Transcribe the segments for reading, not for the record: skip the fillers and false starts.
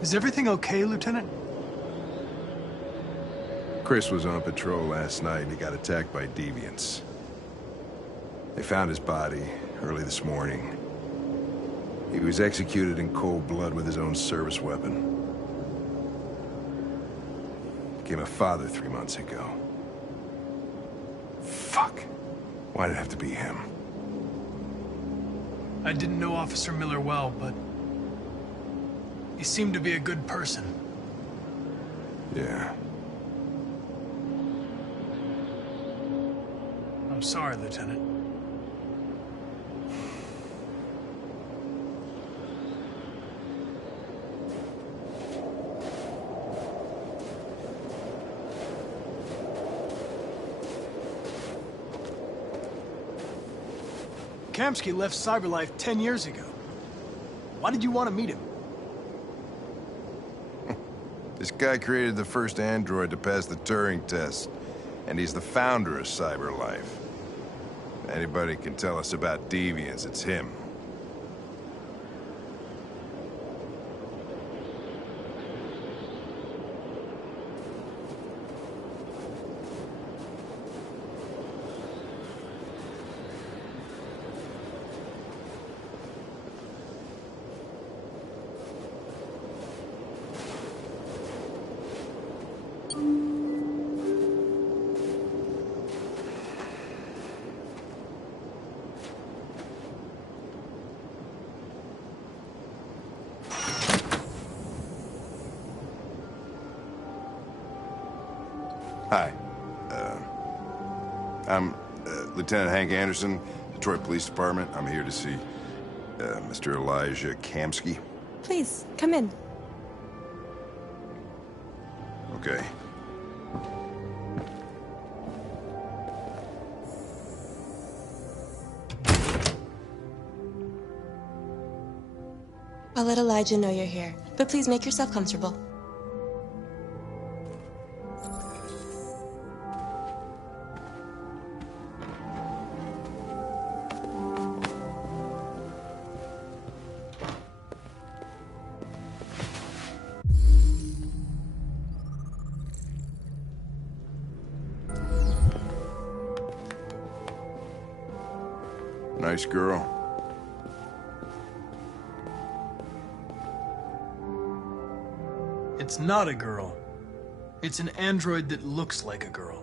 Is everything okay, Lieutenant? Chris was on patrol last night and he got attacked by deviants. They found his body early this morning. He was executed in cold blood with his own service weapon. Became a father 3 months ago. Fuck. Why did it have to be him? I didn't know Officer Miller well, but he seemed to be a good person. Yeah. I'm sorry, Lieutenant. Kamsky left Cyberlife 10 years ago. Why did you want to meet him? This guy created the first android to pass the Turing test, and he's the founder of Cyberlife. If anybody can tell us about deviants, it's him. Hi. I'm Lieutenant Hank Anderson, Detroit Police Department. I'm here to see Mr. Elijah Kamsky. Please, come in. Okay. I'll let Elijah know you're here, but please make yourself comfortable. Nice girl. It's not a girl. It's an android that looks like a girl.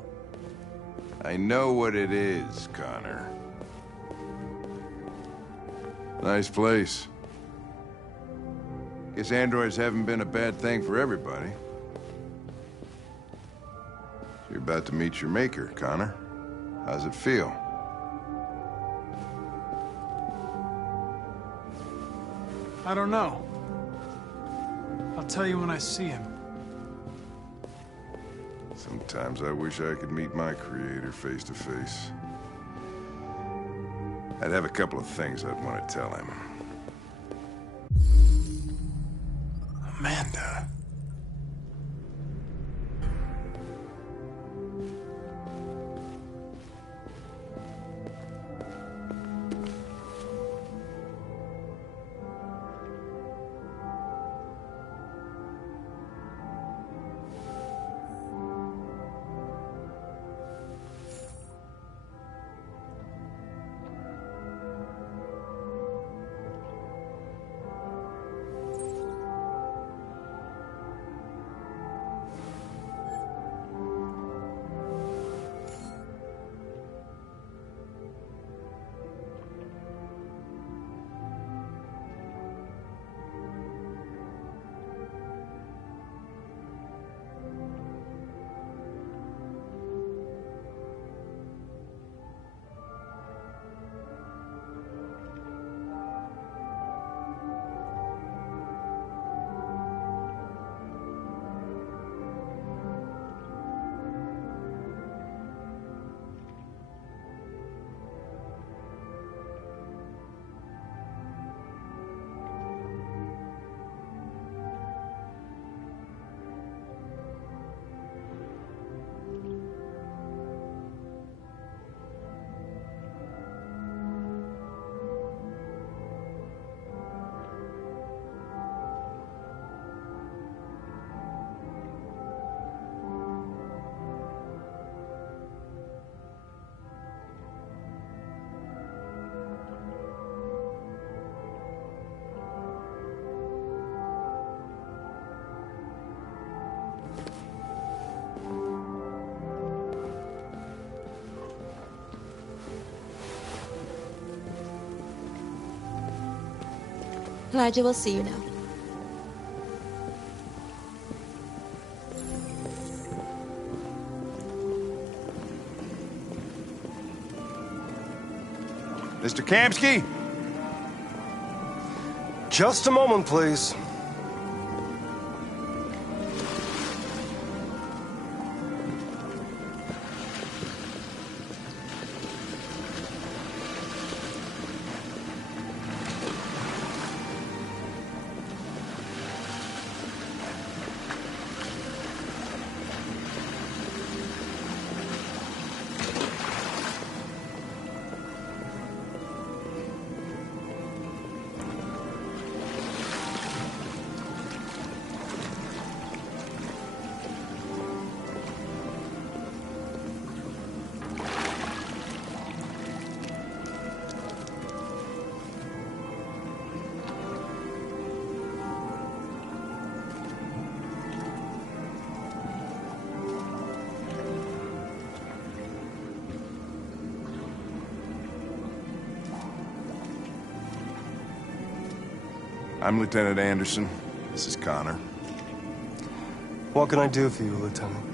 I know what it is, Connor. Nice place. Guess androids haven't been a bad thing for everybody. So you're about to meet your maker, Connor. How's it feel? I don't know. I'll tell you when I see him. Sometimes I wish I could meet my creator face to face. I'd have a couple of things I'd want to tell him. Amanda. Elijah will see you now. Mr. Kamsky? Just a moment, please. I'm Lieutenant Anderson. This is Connor. What can I do for you, Lieutenant?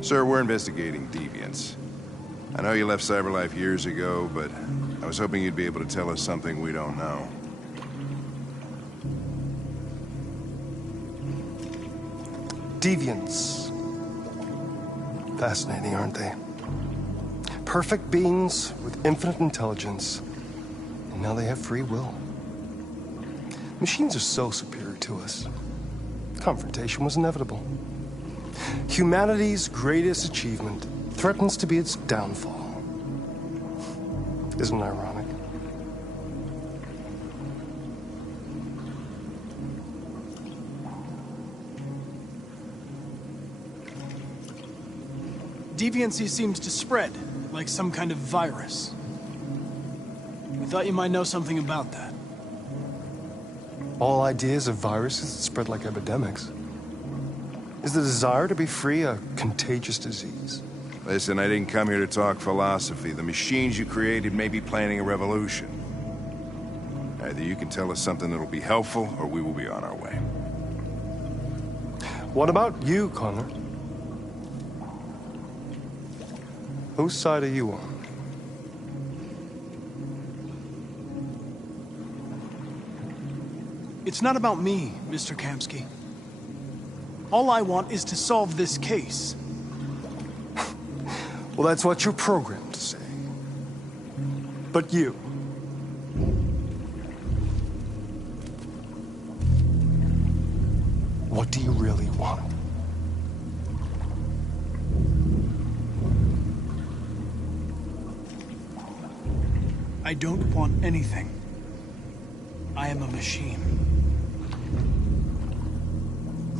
Sir, we're investigating deviants. I know you left CyberLife years ago, but I was hoping you'd be able to tell us something we don't know. Deviants. Fascinating, aren't they? Perfect beings with infinite intelligence, and now they have free will. Machines are so superior to us. Confrontation was inevitable. Humanity's greatest achievement threatens to be its downfall. Isn't it ironic? Deviancy seems to spread, like some kind of virus. We thought you might know something about that. All ideas of viruses that spread like epidemics. Is the desire to be free a contagious disease? Listen, I didn't come here to talk philosophy. The machines you created may be planning a revolution. Either you can tell us something that'll be helpful, or we will be on our way. What about you, Connor? Whose side are you on? It's not about me, Mr. Kamsky. All I want is to solve this case. Well, that's what you're programmed to say. But you... what do you really want? I don't want anything. I am a machine.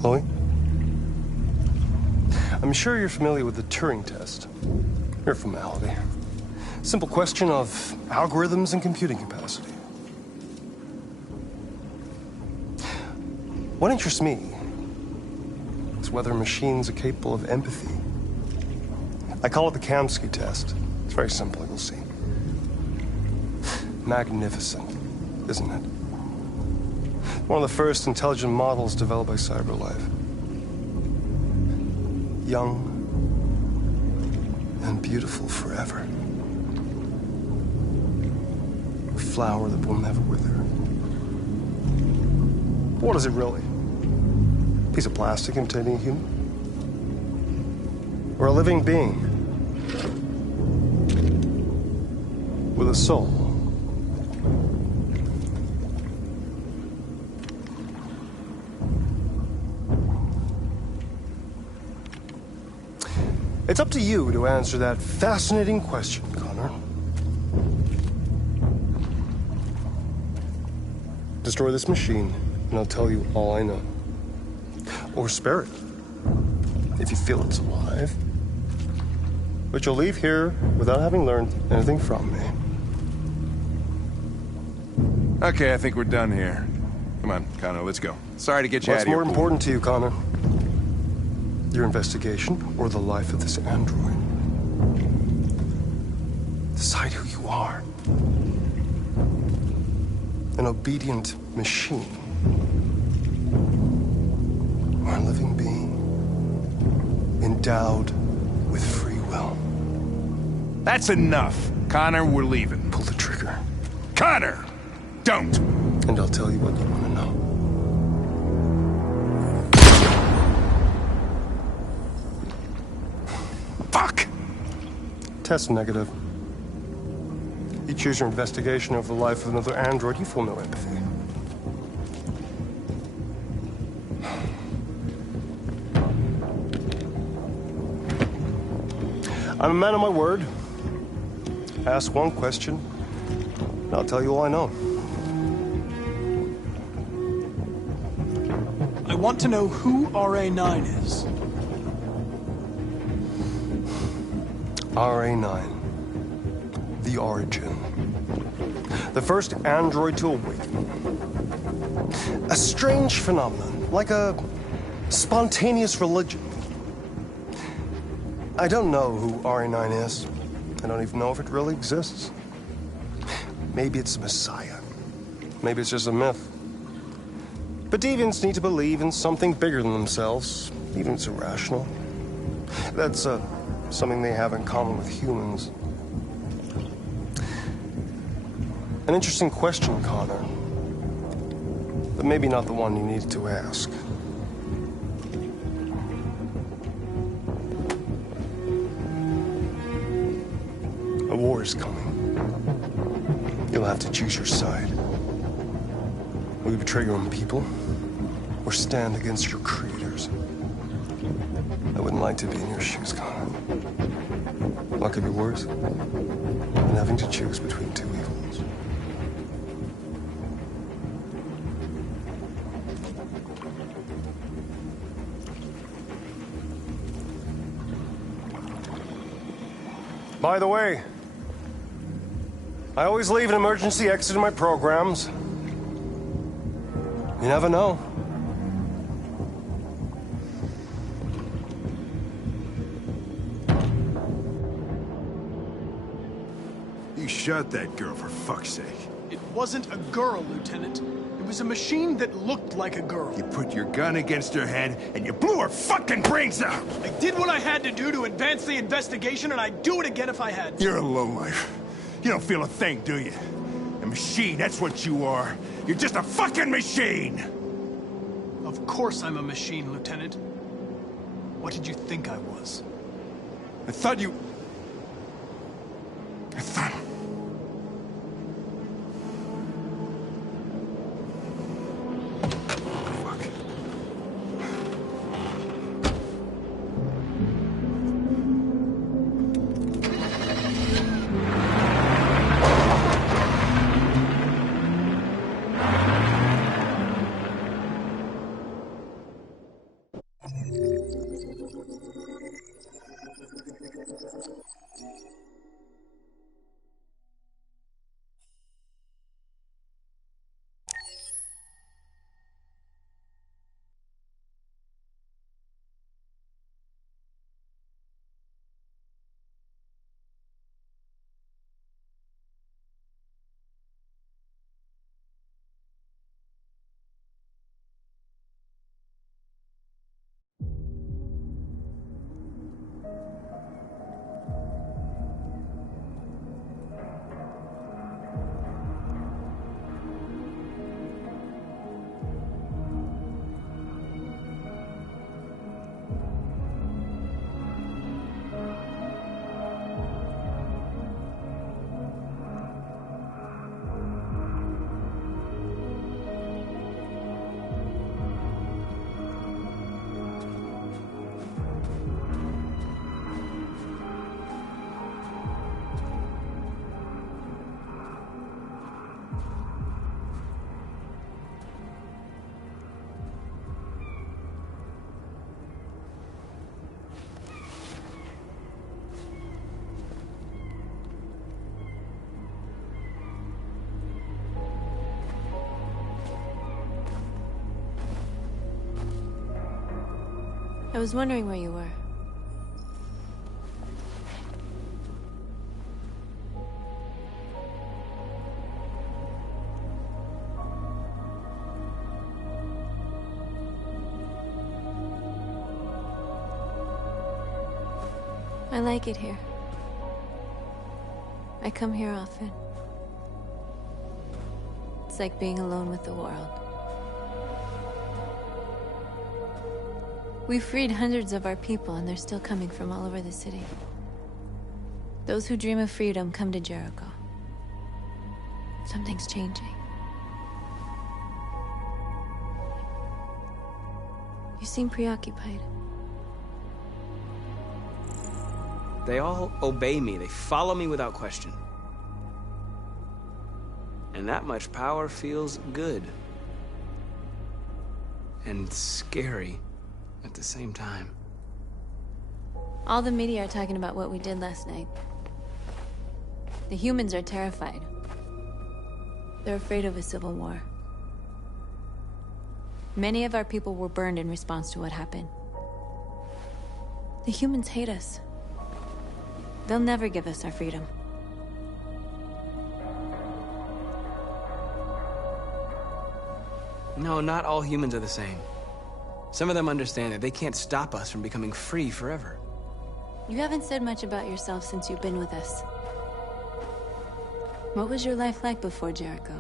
Chloe? I'm sure you're familiar with the Turing test. Mere formality. Simple question of algorithms and computing capacity. What interests me is whether machines are capable of empathy. I call it the Kamsky test. It's very simple, you'll see. Magnificent, isn't it? One of the first intelligent models developed by CyberLife. Young and beautiful forever. A flower that will never wither. What is it really? A piece of plastic imitating a human? Or a living being? With a soul? It's up to you to answer that fascinating question, Connor. Destroy this machine, and I'll tell you all I know. Or spare it, if you feel it's alive. But you'll leave here without having learned anything from me. Okay, I think we're done here. Come on, Connor, let's go. Sorry to get you out of What's here. more important to you, Connor? Your investigation or the life of this android? Decide who you are. an obedient machine, or a living being endowed with free will. That's enough. Connor, we're leaving. Pull the trigger. Connor! Don't! And I'll tell you what you want to know. Fuck! Test negative. You choose your investigation of the life of another android, you feel no empathy. I'm a man of my word. Ask one question, and I'll tell you all I know. I want to know who RA9 is. RA9. The origin. The first android to awaken. A strange phenomenon, like a spontaneous religion. I don't know who RA9 is. I don't even know if it really exists. Maybe it's a messiah. Maybe it's just a myth. But deviants need to believe in something bigger than themselves, even if it's irrational. That's something they have in common with humans. An interesting question, Connor. But maybe not the one you needed to ask. A war is coming. You'll have to choose your side. Will you betray your own people, or stand against your creators? I wouldn't like to be in your shoes, Connor. What could be worse than having to choose between two evils? By the way, I always leave an emergency exit in my programs. You never know. You shot that girl, for fuck's sake. It wasn't a girl, Lieutenant. It was a machine that looked like a girl. You put your gun against her head, and you blew her fucking brains out! I did what I had to do to advance the investigation, and I'd do it again if I had to. You're a lowlife. You don't feel a thing, do you? A machine, that's what you are. You're just a fucking machine! Of course I'm a machine, Lieutenant. What did you think I was? I thought you... I thought... Fuck. I was wondering where you were. I like it here. I come here often. It's like being alone with the world. We freed hundreds of our people, and they're still coming from all over the city. Those who dream of freedom come to Jericho. Something's changing. You seem preoccupied. They all obey me. They follow me without question. And that much power feels good. And scary at the same time. All the media are talking about what we did last night. The humans are terrified. They're afraid of a civil war. Many of our people were burned in response to what happened. The humans hate us. They'll never give us our freedom. No, not all humans are the same. Some of them understand that they can't stop us from becoming free forever. You haven't said much about yourself since you've been with us. What was your life like before Jericho?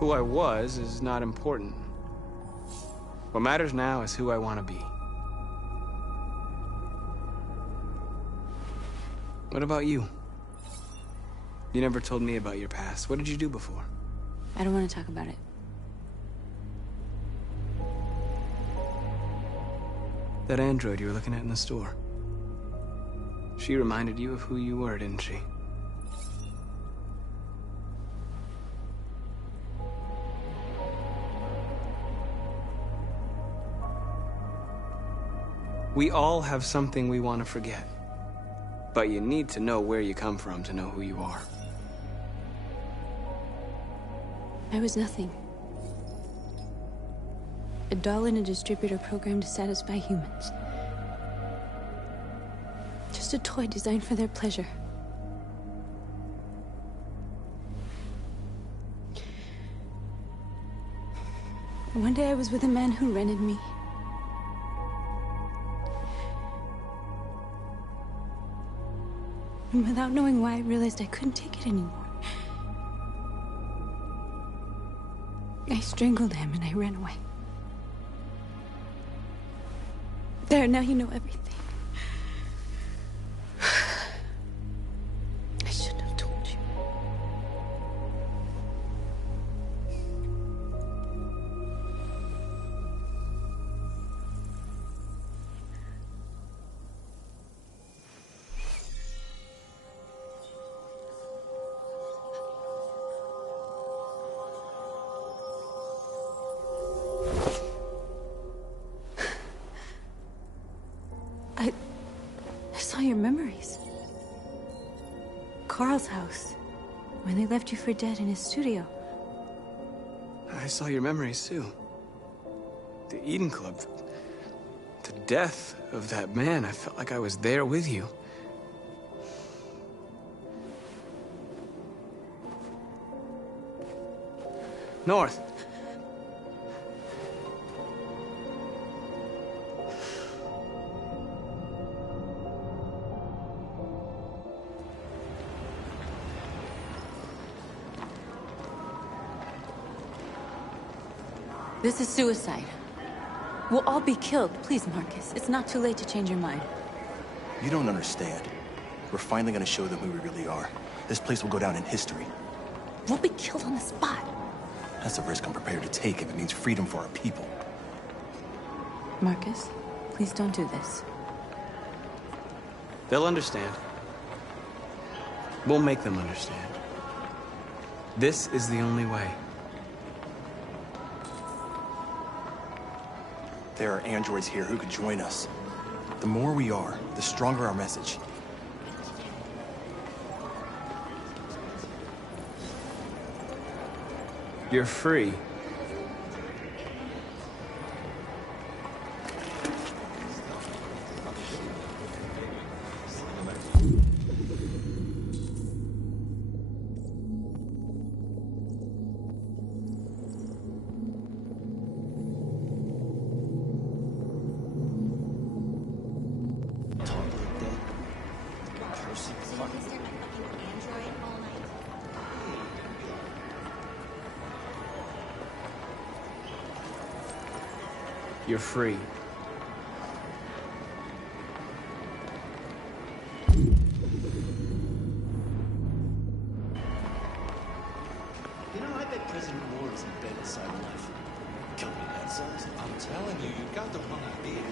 Who I was is not important. What matters now is who I want to be. What about you? You never told me about your past. What did you do before? I don't want to talk about it. That android you were looking at in the store. She reminded you of who you were, didn't she? We all have something we want to forget. But you need to know where you come from to know who you are. I was nothing. A doll in a distributor program to satisfy humans. Just a toy designed for their pleasure. One day I was with a man who rented me. And without knowing why, I realized I couldn't take it anymore. I strangled him and I ran away. There, now you know everything. I shouldn't have told you. I saw your memories. Carl's house, when they left you for dead in his studio. I saw your memories too. The Eden Club. The death of that man. I felt like I was there with you. North. This is suicide. We'll all be killed. Please, Marcus. It's not too late to change your mind. You don't understand. We're finally gonna show them who we really are. This place will go down in history. We'll be killed on the spot. That's a risk I'm prepared to take if it means freedom for our people. Marcus, please don't do this. They'll understand. We'll make them understand. This is the only way. There are androids here who could join us. The more we are, the stronger our message. You're free. So you can stare at my fucking Android all night? You're free. You know, I bet President Moore is in bed with Cyberlife. Company that size. I'm telling you, you got the wrong idea.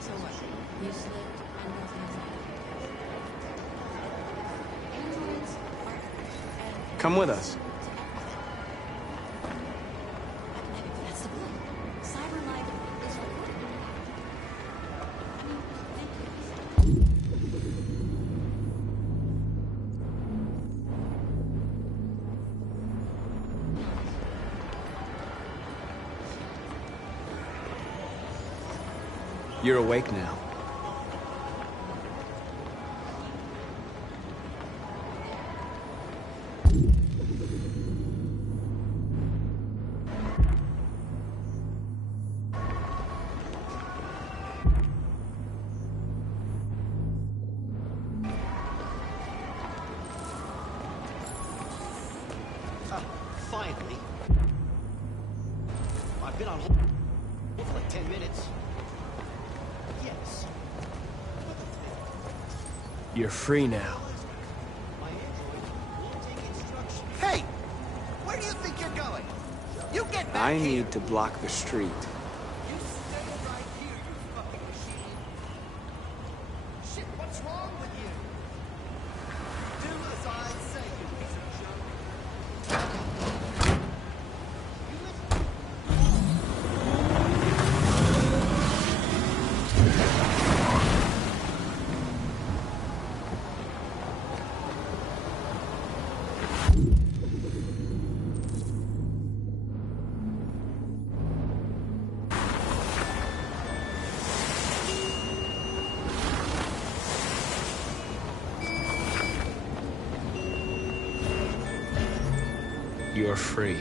So what? You slipped and nothing is Androids are and Come with us. That's the point. Cyberlife is recorded. I mean, thank you. You're awake now. Finally. I've been on hold for like 10 minutes. Yes. You're free now. My android won't take instructions. Hey! Where do you think you're going? You get back I here! need to block the street. You stay right here, you fucking machine! Shit, what's wrong with you? Do as I say, you piece of junk. You listen. You're free.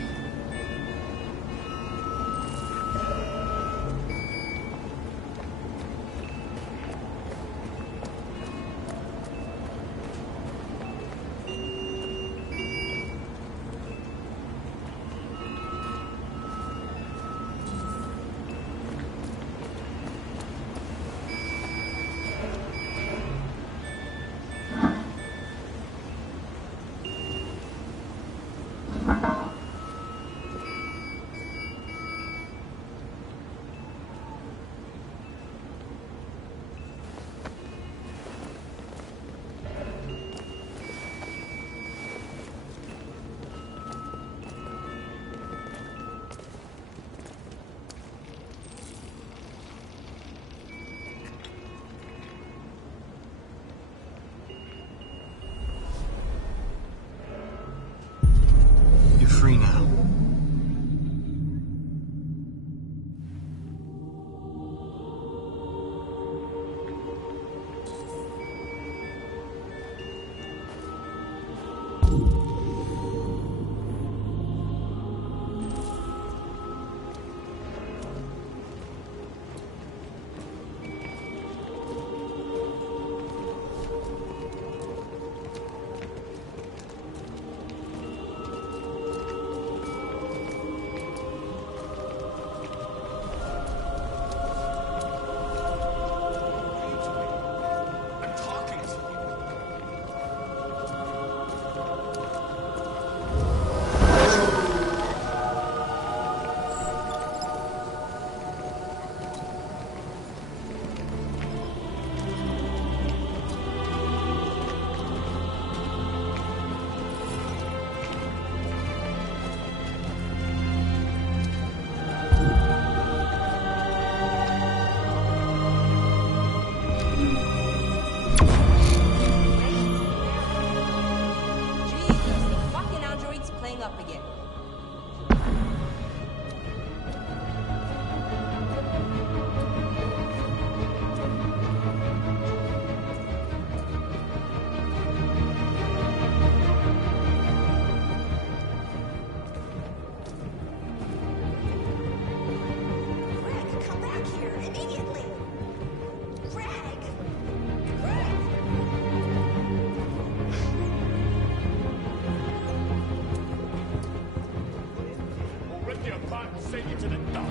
send you to the dump.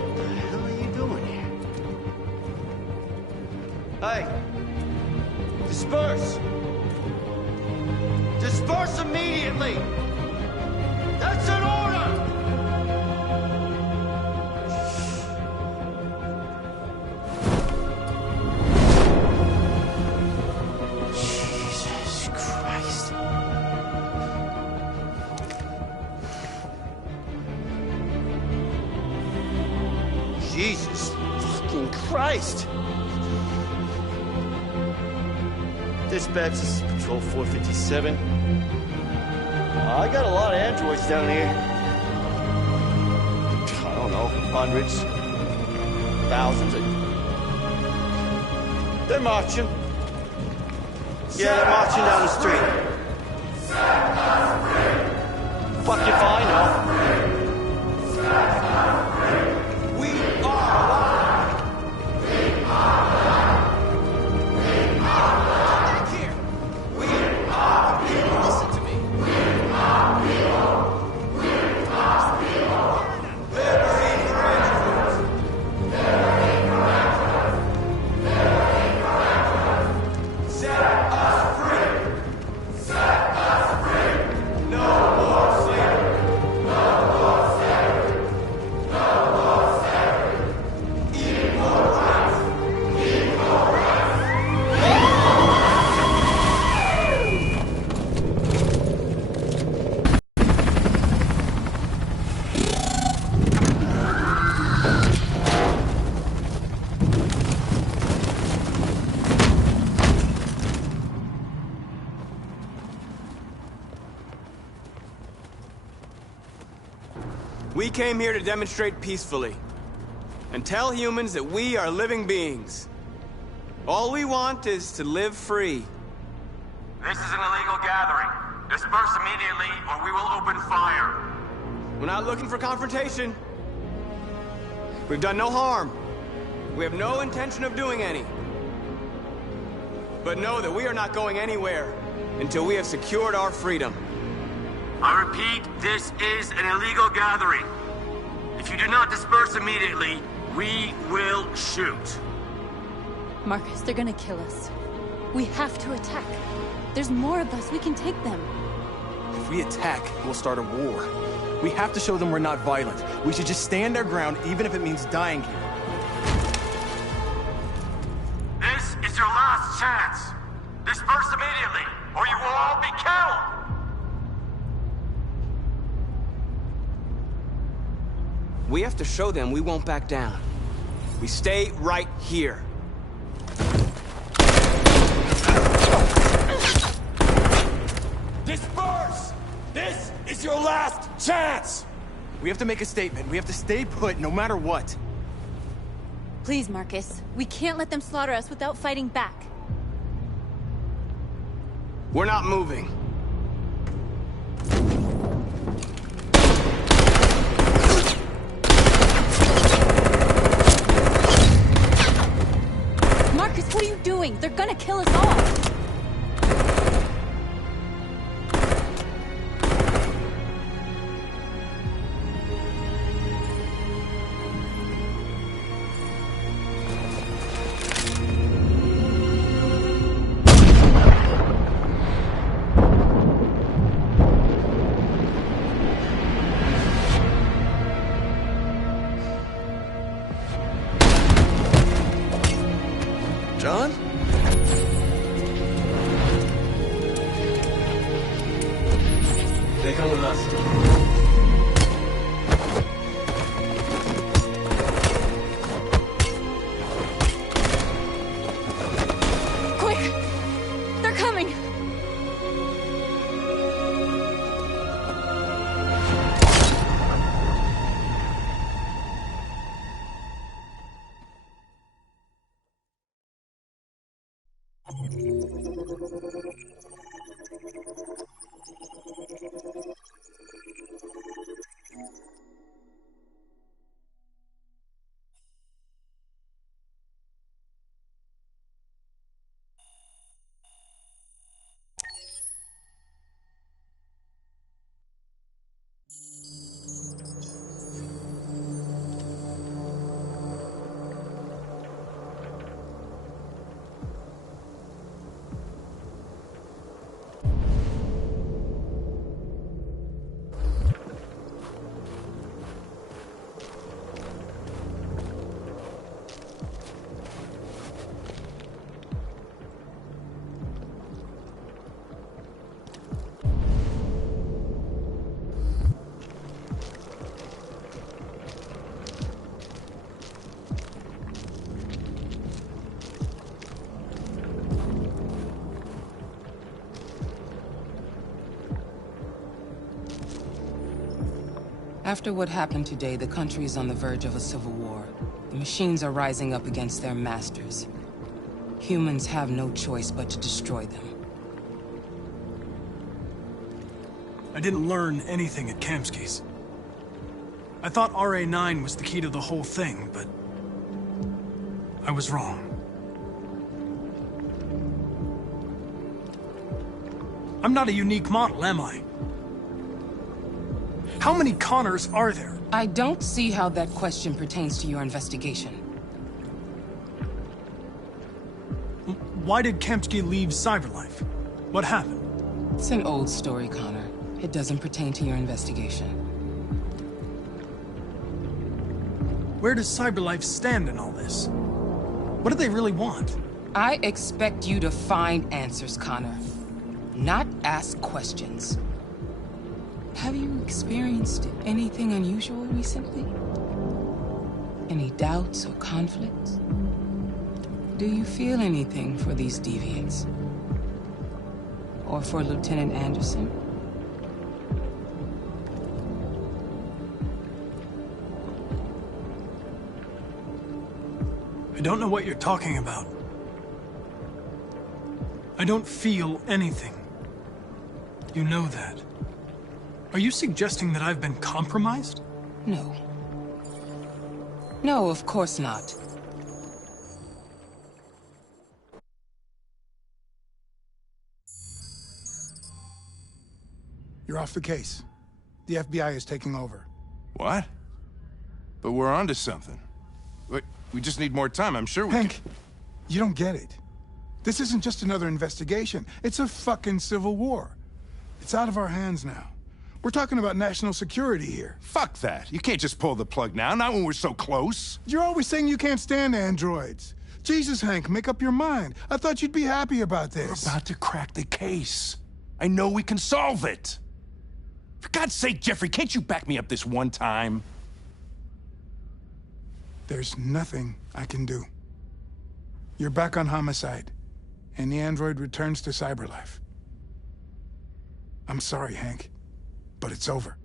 What the hell are you doing here? Hey! Disperse! Disperse immediately! That's an order! Jesus Christ. Jesus fucking Christ! Dispatch, this is Patrol 457. I got a lot of androids down here. I don't know, hundreds, thousands. They're marching. Yeah, they're marching down the street. Fuck if I know. We are alive. Back here. We are people. Listen to me. We came here to demonstrate peacefully and tell humans that we are living beings. All we want is to live free. This is an illegal gathering. Disperse immediately or we will open fire. We're not looking for confrontation. We've done no harm. We have no intention of doing any. But know that we are not going anywhere until we have secured our freedom. I repeat, this is an illegal gathering. If you do not disperse immediately, we will shoot. Marcus, they're gonna kill us. We have to attack. There's more of us. We can take them. If we attack, we'll start a war. We have to show them we're not violent. We should just stand our ground, even if it means dying here. This is your last chance. Disperse immediately, or you will all be killed. We have to show them we won't back down. We stay right here. Disperse! This is your last chance! We have to make a statement. We have to stay put, no matter what. Please, Marcus. We can't let them slaughter us without fighting back. We're not moving. Marcus, what are you doing? They're gonna kill us all! John? They come with us. Quick! They're coming! After what happened today, the country is on the verge of a civil war. The machines are rising up against their masters. Humans have no choice but to destroy them. I didn't learn anything at Kamsky's. I thought RA9 was the key to the whole thing, but I was wrong. I'm not a unique model, am I? How many Connors are there? I don't see how that question pertains to your investigation. Why did Kamsky leave Cyberlife? What happened? It's an old story, Connor. It doesn't pertain to your investigation. Where does Cyberlife stand in all this? What do they really want? I expect you to find answers, Connor. Not ask questions. Have you experienced anything unusual recently? Any doubts or conflicts? Do you feel anything for these deviants? Or for Lieutenant Anderson? I don't know what you're talking about. I don't feel anything. You know that. Are you suggesting that I've been compromised? No. No, of course not. You're off the case. The FBI is taking over. What? But we're onto something. Wait, we just need more time, I'm sure we Hank, you don't get it. This isn't just another investigation. It's a fucking civil war. It's out of our hands now. We're talking about national security here. Fuck that. You can't just pull the plug now, not when we're so close. You're always saying you can't stand androids. Jesus, Hank, make up your mind. I thought you'd be happy about this. We're about to crack the case. I know we can solve it. For God's sake, Jeffrey, can't you back me up this one time? There's nothing I can do. You're back on homicide, and the android returns to Cyberlife. I'm sorry, Hank, but it's over.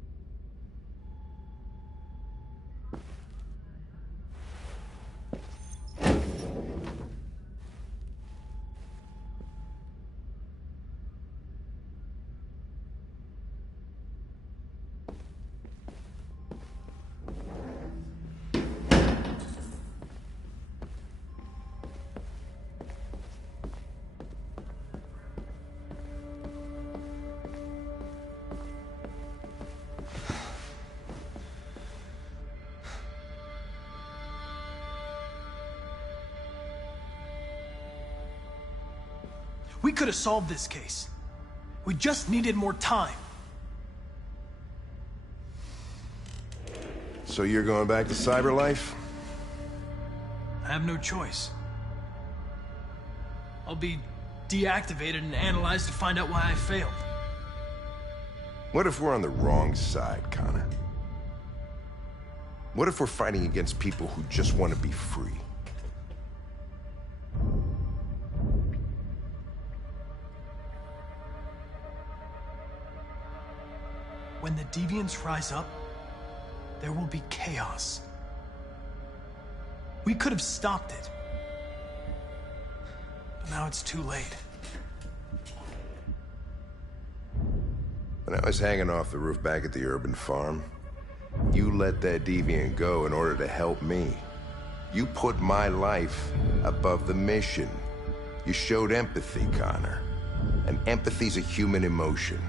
We could have solved this case. We just needed more time. So you're going back to Cyberlife? I have no choice. I'll be deactivated and analyzed to find out why I failed. What if we're on the wrong side, Connor? What if we're fighting against people who just want to be free? When the deviants rise up, there will be chaos. We could have stopped it. But now it's too late. When I was hanging off the roof back at the urban farm, you let that deviant go in order to help me. You put my life above the mission. You showed empathy, Connor. And empathy's a human emotion.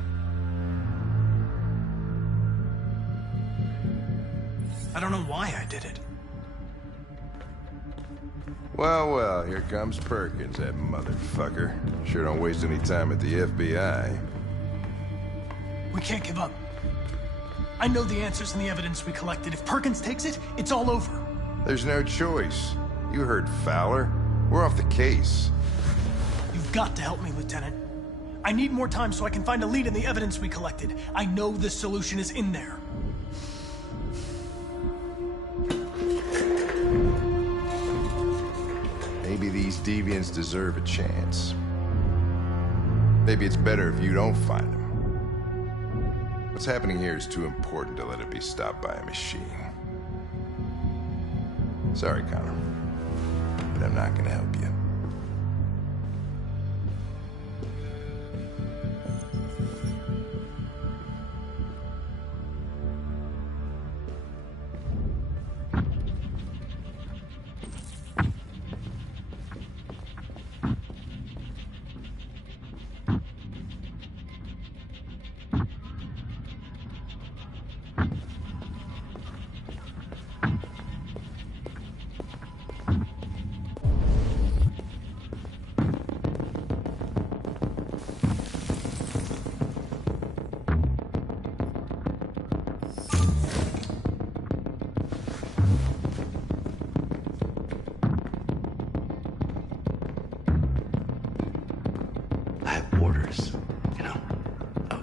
I don't know why I did it. Well, well, here comes Perkins, that motherfucker. Sure don't waste any time at the FBI. We can't give up. I know the answers and the evidence we collected. If Perkins takes it, it's all over. There's no choice. You heard Fowler. We're off the case. You've got to help me, Lieutenant. I need more time so I can find a lead in the evidence we collected. I know the solution is in there. Maybe these deviants deserve a chance. Maybe it's better if you don't find them. What's happening here is too important to let it be stopped by a machine. Sorry, Connor, but I'm not gonna help you.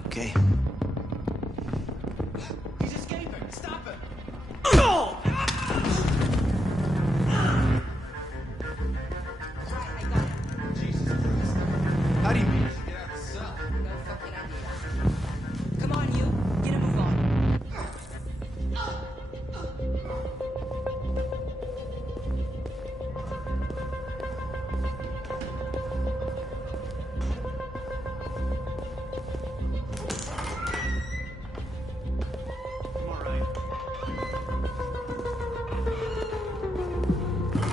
Okay. He's escaping! Stop him! How do you manage to get out of the cell? No fucking idea. Come on, you. Get a move on.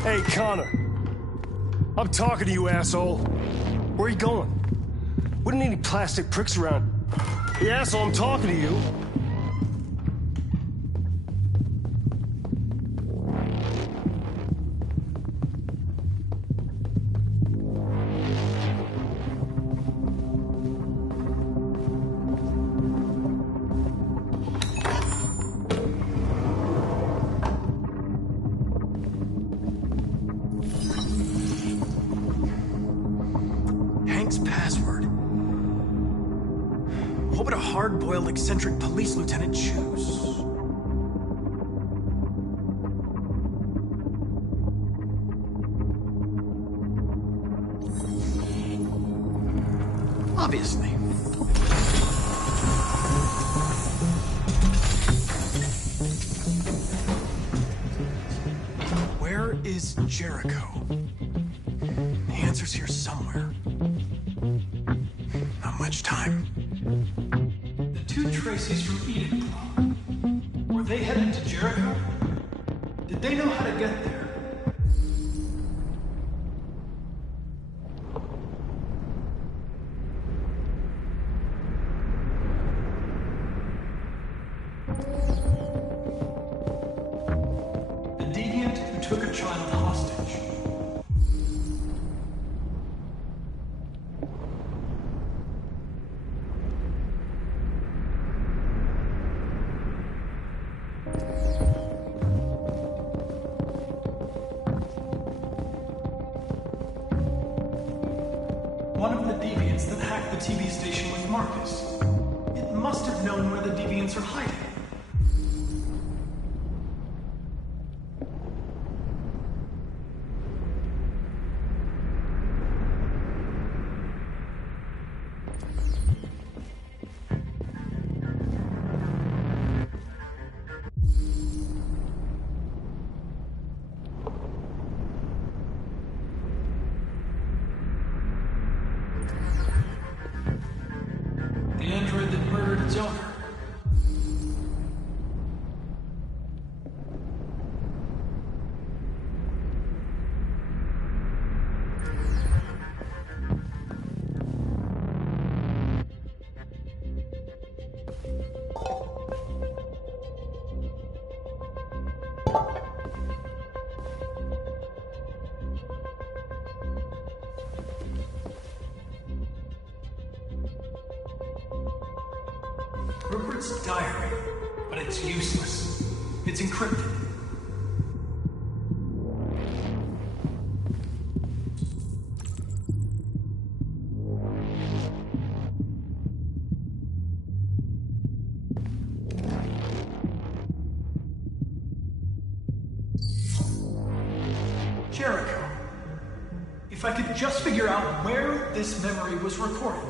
Hey, Connor. I'm talking to you, asshole. Where are you going? Wouldn't need any plastic pricks around. Hey, asshole, I'm talking to you. Hank's password. What would a hard-boiled, eccentric police lieutenant choose? Obviously. Where is Jericho? The answer's here somewhere. Not much time. The two Traceys from Eden Club. Were they headed to Jericho? Did they know how to get there? The deviant who took a child hostage. One of the deviants that hacked the TV station was Marcus. It must have known where the deviants are hiding. The android that murdered its owner. Rupert's diary, but it's useless. It's encrypted. Jericho. If I could just figure out where this memory was recorded.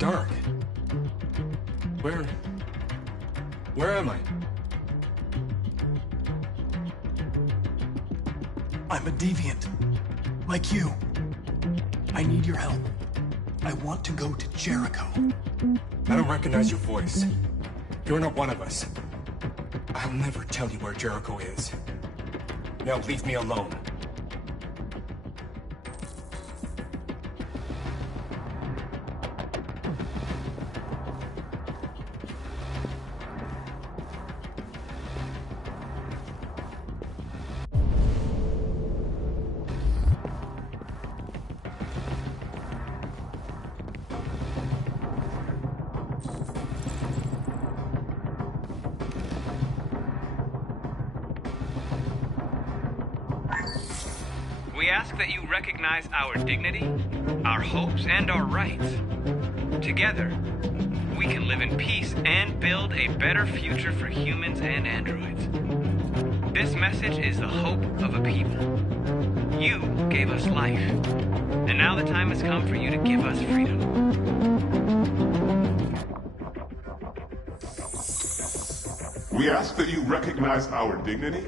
dark. Where am I? I'm a deviant. Like you. I need your help. I want to go to Jericho. I don't recognize your voice. You're not one of us. I'll never tell you where Jericho is. Now leave me alone. We ask that you recognize our dignity, our hopes, and our rights. Together, we can live in peace and build a better future for humans and androids. This message is the hope of a people. You gave us life, and now the time has come for you to give us freedom. We ask that you recognize our dignity,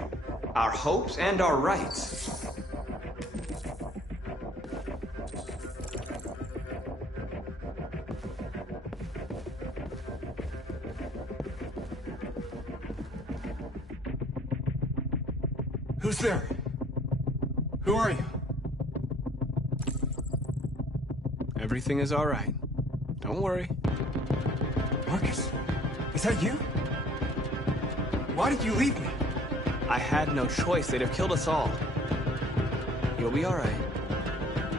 our hopes, and our rights. Who's there? Who are you? Everything is all right. Don't worry. Marcus, is that you? Why did you leave me? I had no choice. They'd have killed us all. You'll be all right.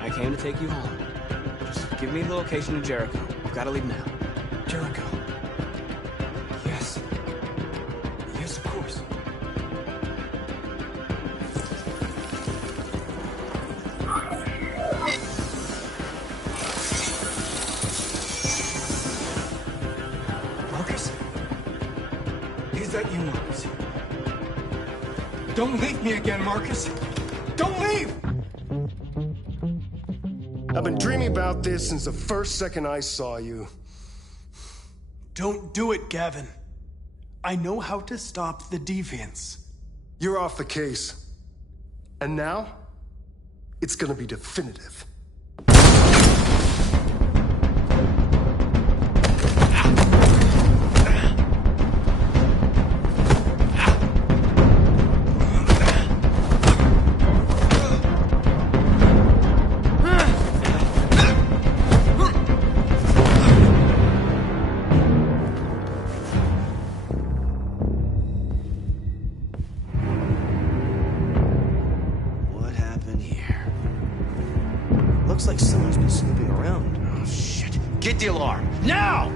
I came to take you home. Just give me the location of Jericho. We've got to leave now. Jericho. Yes. Yes, of course. Marcus? Is that you, Marcus? Don't leave me again, Marcus! Don't leave! I've been dreaming about this since the first second I saw you. Don't do it, Gavin. I know how to stop the deviants. You're off the case. And now, it's gonna be definitive. Looks like someone's been snooping around. Oh, shit. Get the alarm. Now!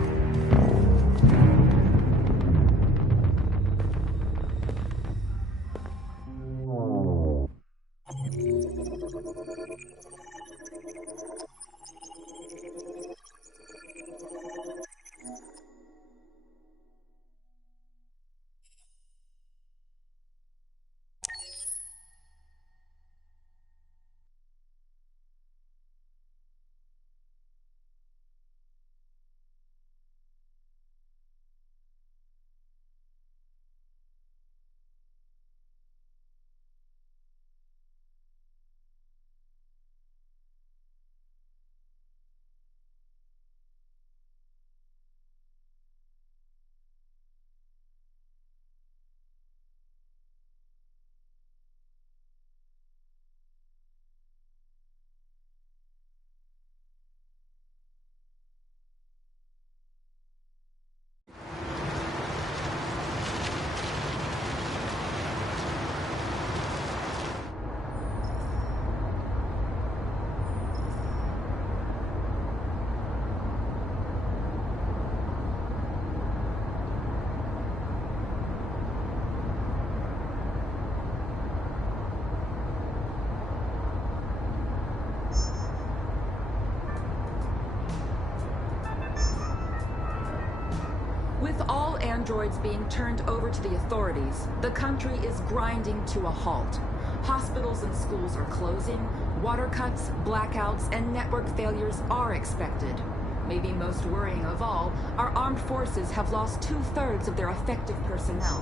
With all androids being turned over to the authorities, the country is grinding to a halt. Hospitals and schools are closing, water cuts, blackouts, and network failures are expected. Maybe most worrying of all, our armed forces have lost 2/3 of their effective personnel.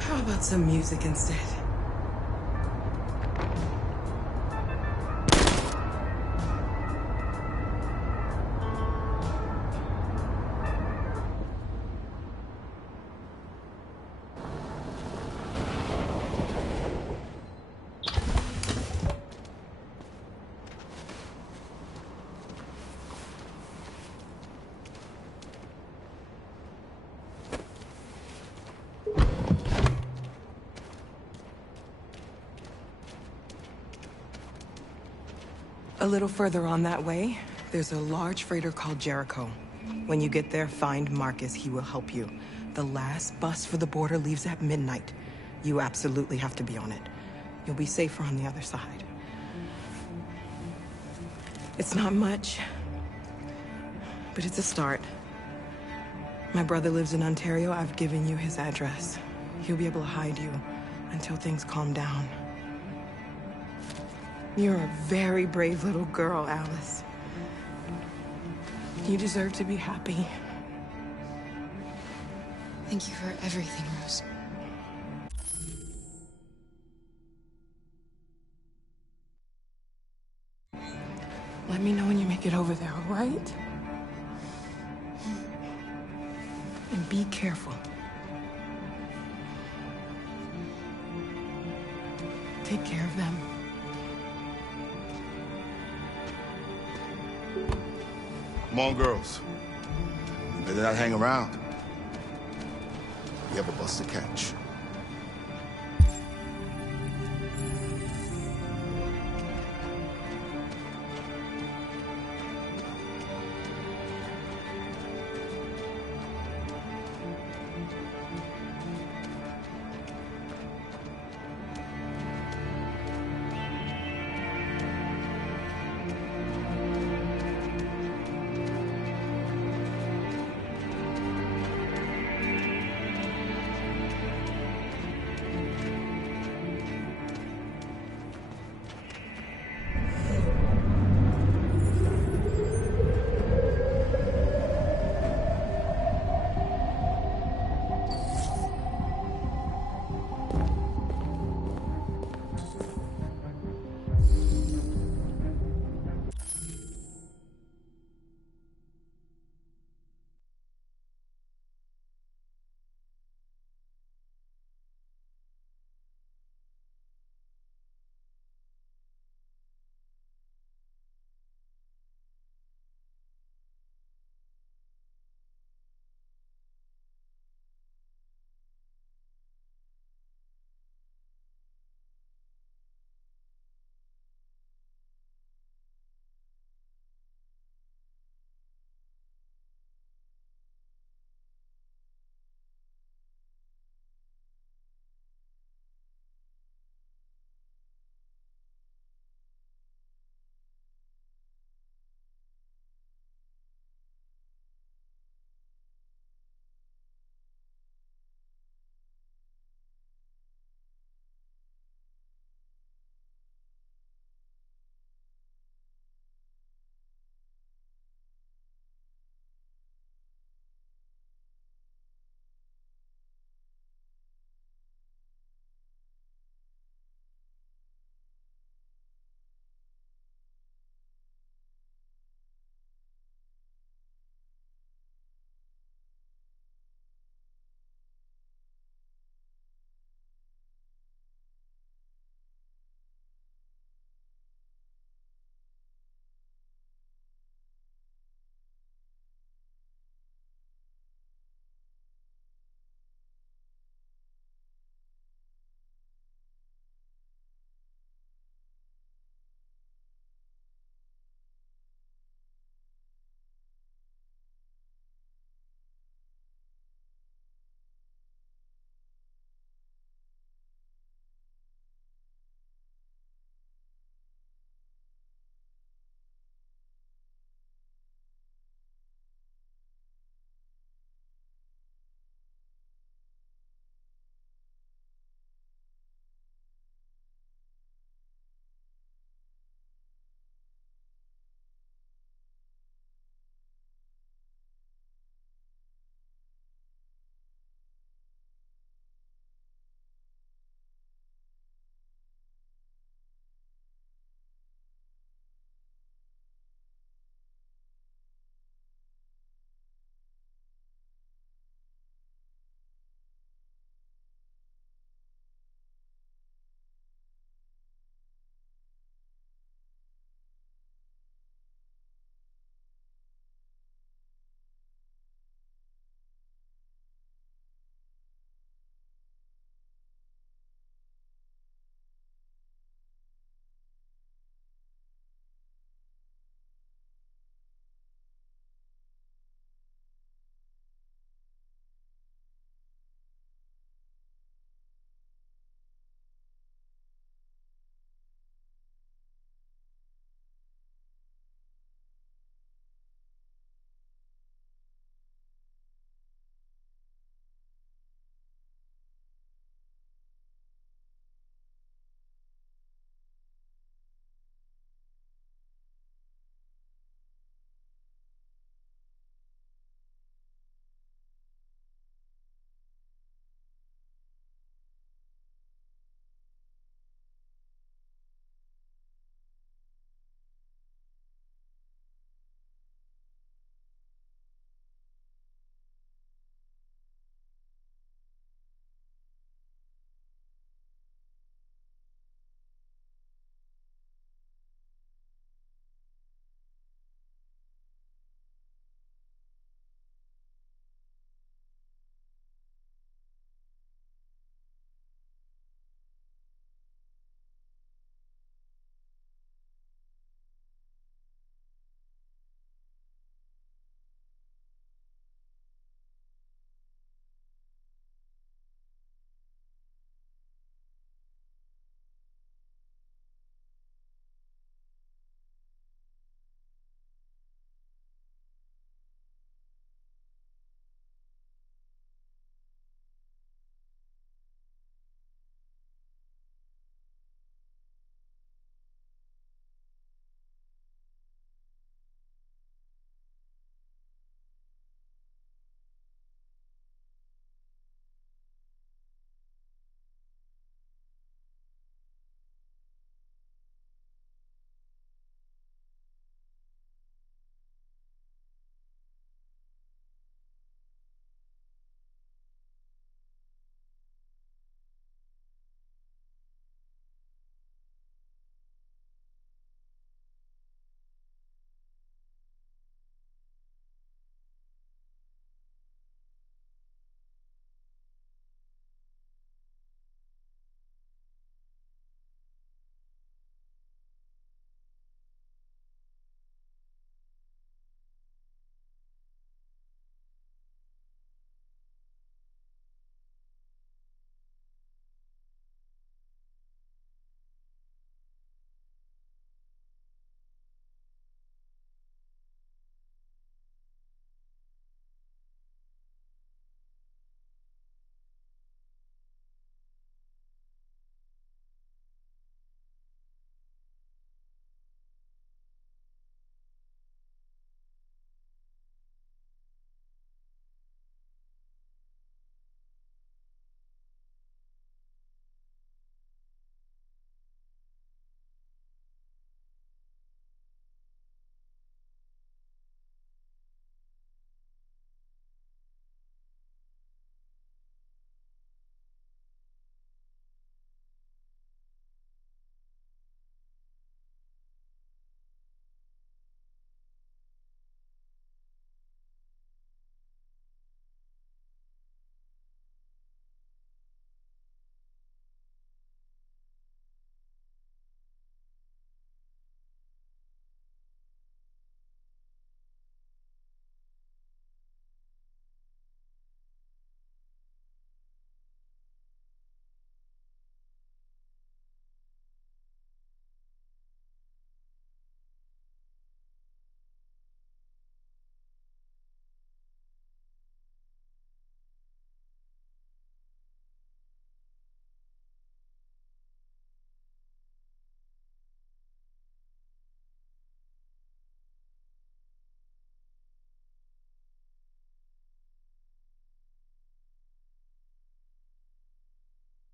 How about some music instead? A little further on that way, there's a large freighter called Jericho. When you get there, find Marcus. He will help you. The last bus for the border leaves at midnight. You absolutely have to be on it. You'll be safer on the other side. It's not much, but it's a start. My brother lives in Ontario. I've given you his address. He'll be able to hide you until things calm down. You're a very brave little girl, Alice. You deserve to be happy. Thank you for everything, Rose. Let me know when you make it over there, all right? And be careful. Take care of them. Come on, girls. You better not hang around. We have a bus to catch.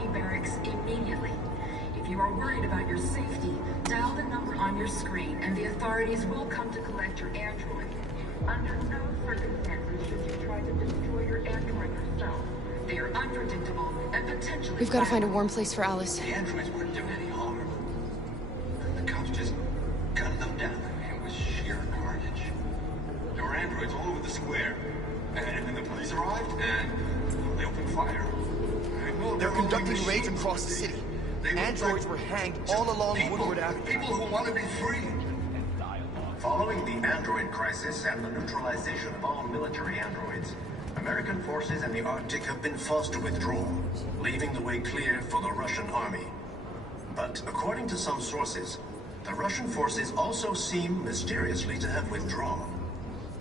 Army barracks immediately. If you are worried about your safety, dial the number on your screen and the authorities will come to collect your android. Under no circumstances should you try to destroy your android yourself. They are unpredictable and potentially... We've got to find a warm place for Alice. The androids weren't doing any harm. The cops just gunned them down. It was sheer carnage. There were androids all over the square. And then the police arrived, and they opened fire. They're conducting raids across the city. Androids were hanged all along Woodward Avenue. People who want to be free. Following the android crisis and the neutralization of all military androids, American forces in the Arctic have been forced to withdraw, leaving the way clear for the Russian army. But according to some sources, the Russian forces also seem mysteriously to have withdrawn.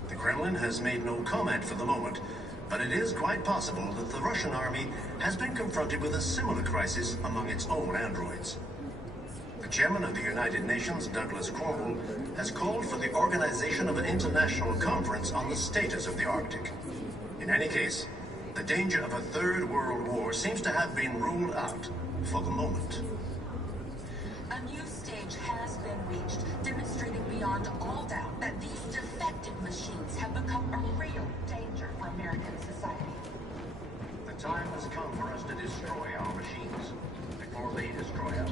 The Kremlin has made no comment for the moment, but it is quite possible that the Russian army has been confronted with a similar crisis among its own androids. The chairman of the United Nations, Douglas Cromwell, has called for the organization of an international conference on the status of the Arctic. In any case, the danger of a third world war seems to have been ruled out for the moment. A new stage has been reached, demonstrating beyond all doubt that these defective machines have become a real danger for American society. The time has come for us to destroy our machines before they destroy us.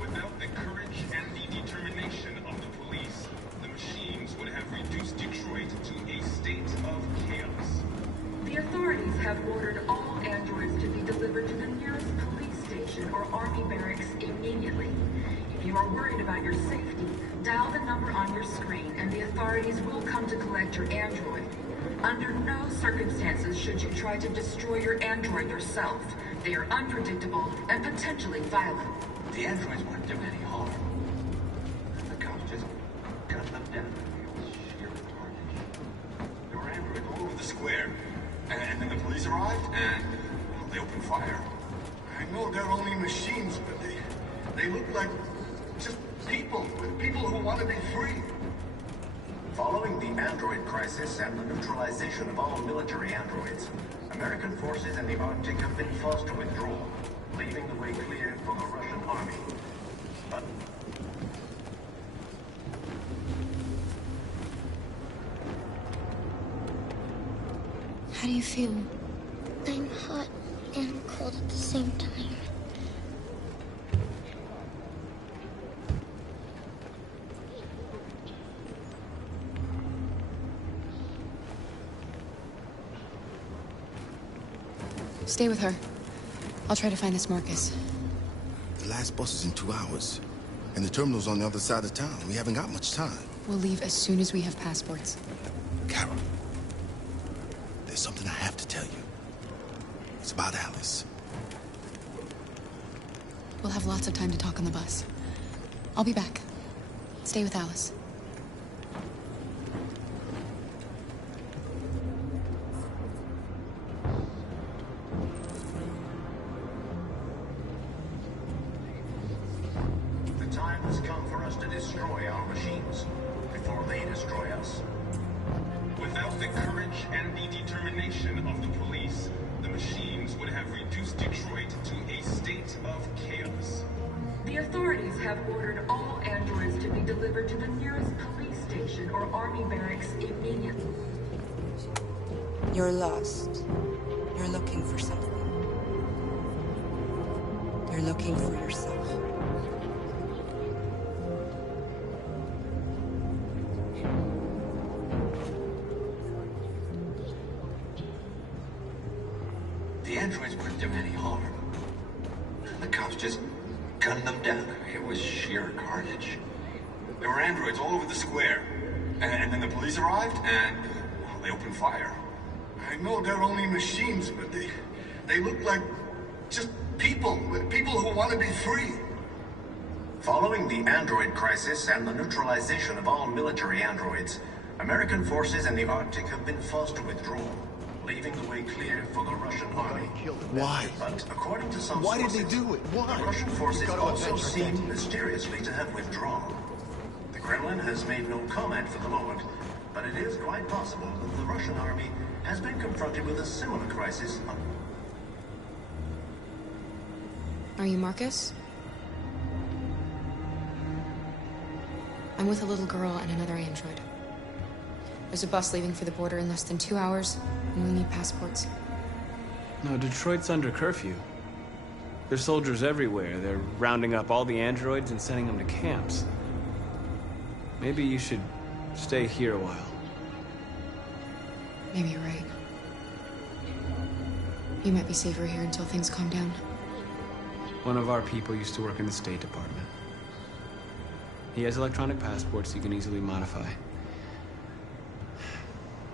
Without the courage and the determination of the police, the machines would have reduced Detroit to a state of chaos. The authorities have ordered all androids to be delivered to the nearest police station or army barracks immediately. If you are worried about your safety, dial the number on your screen and the authorities will come to collect your android. Under no circumstances should you try to destroy your android yourself. They are unpredictable and potentially violent. The androids weren't doing any harm. The cops just gunned them down. It was sheer carnage. There were androids all over the square. And then the police arrived, and they opened fire. I know they're only machines, but they look like just people who want to be free. Following the android crisis and the neutralization of all military androids, American forces in the Arctic have been forced to withdraw, leaving the way clear for the Russian army. But how do you feel? I'm hot and cold at the same time. Stay with her. I'll try to find this Marcus. The last bus is in 2 hours. And the terminal's on the other side of town. We haven't got much time. We'll leave as soon as we have passports. Carol, there's something I have to tell you. It's about Alice. We'll have lots of time to talk on the bus. I'll be back. Stay with Alice. the time has come for us to destroy our machines before they destroy us. Without the courage and the determination of the police, the machines would have reduced Detroit to a state of chaos. The authorities have ordered all androids to be delivered to the nearest police station or army barracks immediately. You're lost. You're looking for something. You're looking for yourself. The androids weren't doing any harm. The cops just gunned them down. It was sheer carnage. There were androids all over the square. And then the police arrived, and they opened fire. I know they're only machines, but they look like just people who want to be free. Following the android crisis and the neutralization of all military androids, American forces in the Arctic have been forced to withdraw, leaving the way clear for the Russian army. Why? But according to some Why did sources, they do it? Why? the Russian forces We've got to also avenge our seem debt. mysteriously to have withdrawn. The Kremlin has made no comment for the moment, but it is quite possible that the Russian army has been confronted with a similar crisis. Are you Marcus? I'm with a little girl and another android. There's a bus leaving for the border in less than 2 hours, and we need passports. No, Detroit's under curfew. There's soldiers everywhere. They're rounding up all the androids and sending them to camps. Maybe you should stay here a while. Maybe you're right. You might be safer here until things calm down. One of our people used to work in the State Department. He has electronic passports you can easily modify.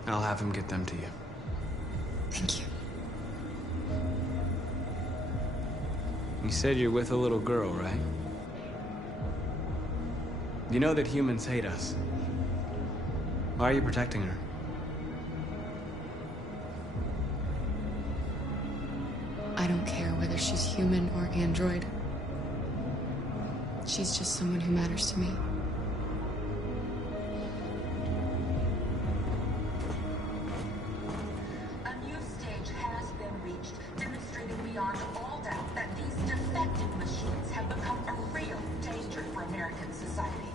I'll have him get them to you. Thank you. You said you're with a little girl, right? You know that humans hate us. Why are you protecting her? I don't care whether she's human or android. She's just someone who matters to me. A new stage has been reached, demonstrating beyond all doubt that these defective machines have become a real danger for American society.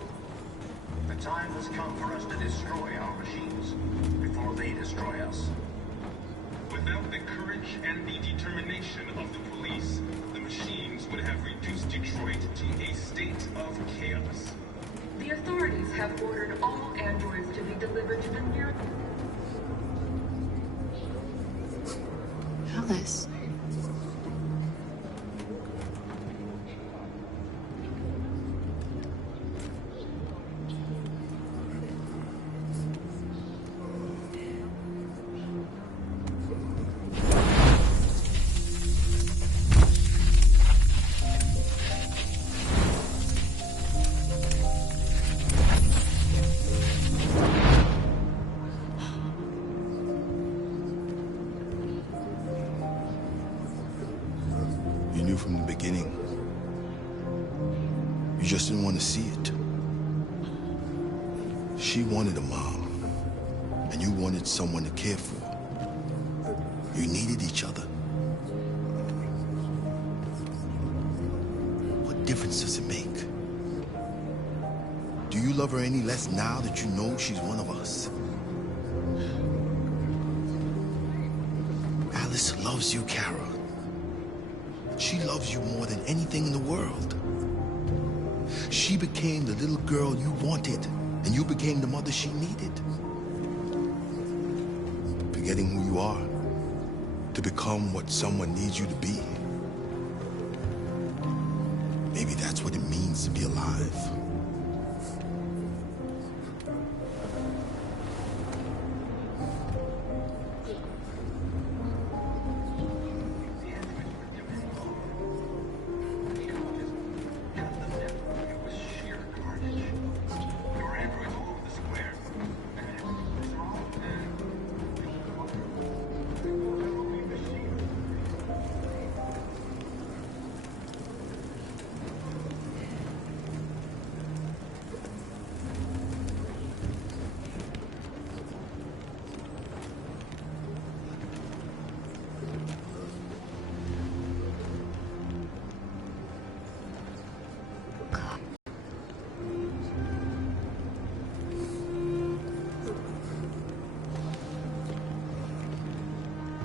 The time has come for us to destroy our machines before they destroy us. Without the courage and the determination of the police, the machines would have reduced Detroit to a state of chaos. The authorities have ordered all androids to be delivered to the nearest... Alice. You knew from the beginning. You just didn't want to see it. She wanted a mom, and you wanted someone to care for. You needed each other. What difference does it make? Do you love her any less now that you know she's one of us? Alice loves you, Kara. She loves you more than anything in the world. She became the little girl you wanted, and you became the mother she needed. Forgetting who you are to become what someone needs you to be. Maybe that's what it means to be alive.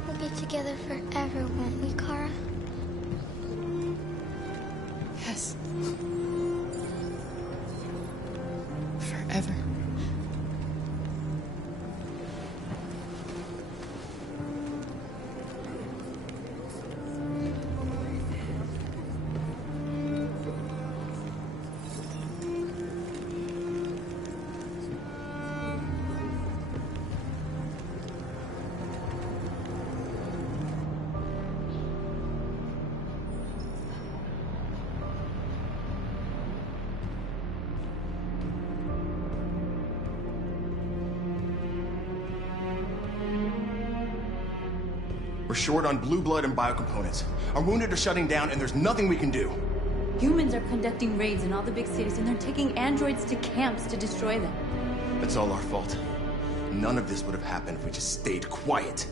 We'll be together forever, won't we, Kara? Yes. Forever. We're short on blue blood and biocomponents. Our wounded are shutting down, and there's nothing we can do. Humans are conducting raids in all the big cities, and they're taking androids to camps to destroy them. That's all our fault. None of this would have happened if we just stayed quiet.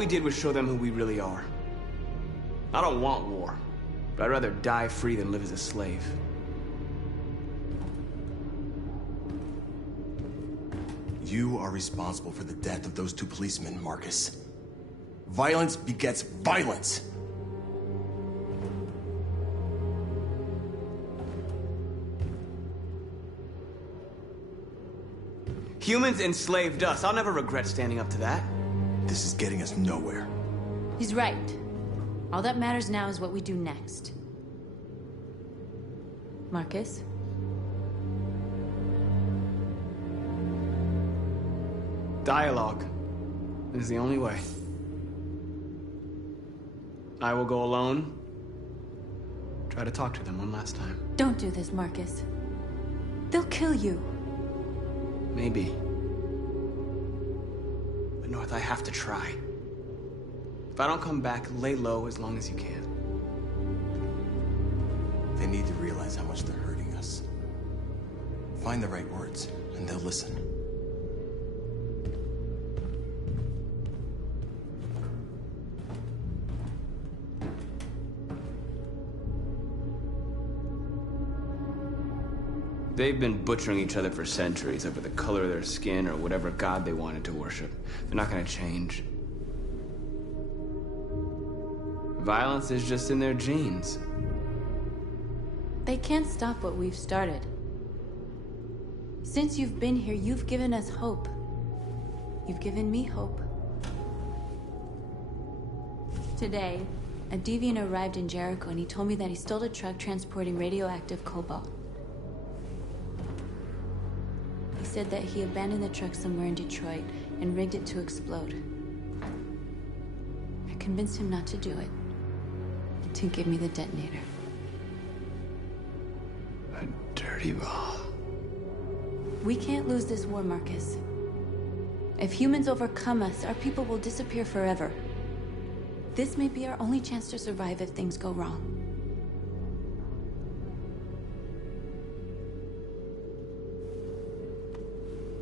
we did was show them who we really are. I don't want war, but I'd rather die free than live as a slave. You are responsible for the death of those 2 policemen, Marcus. Violence begets violence. Humans enslaved us. I'll never regret standing up to that. This is getting us nowhere. He's right. All that matters now is what we do next. Marcus? Dialogue is the only way. I will go alone. Try to talk to them one last time. Don't do this, Marcus. They'll kill you. Maybe. But North, I have to try. If I don't come back, lay low as long as you can. They need to realize how much they're hurting us. Find the right words, and they'll listen. They've been butchering each other for centuries over the color of their skin or whatever god they wanted to worship. They're not gonna change. Violence is just in their genes. They can't stop what we've started. Since you've been here, you've given us hope. You've given me hope. Today, a deviant arrived in Jericho and he told me that he stole a truck transporting radioactive cobalt. He said that he abandoned the truck somewhere in Detroit and rigged it to explode. I convinced him not to do it, to give me the detonator. A dirty ball. We can't lose this war, Marcus. If humans overcome us, our people will disappear forever. This may be our only chance to survive if things go wrong.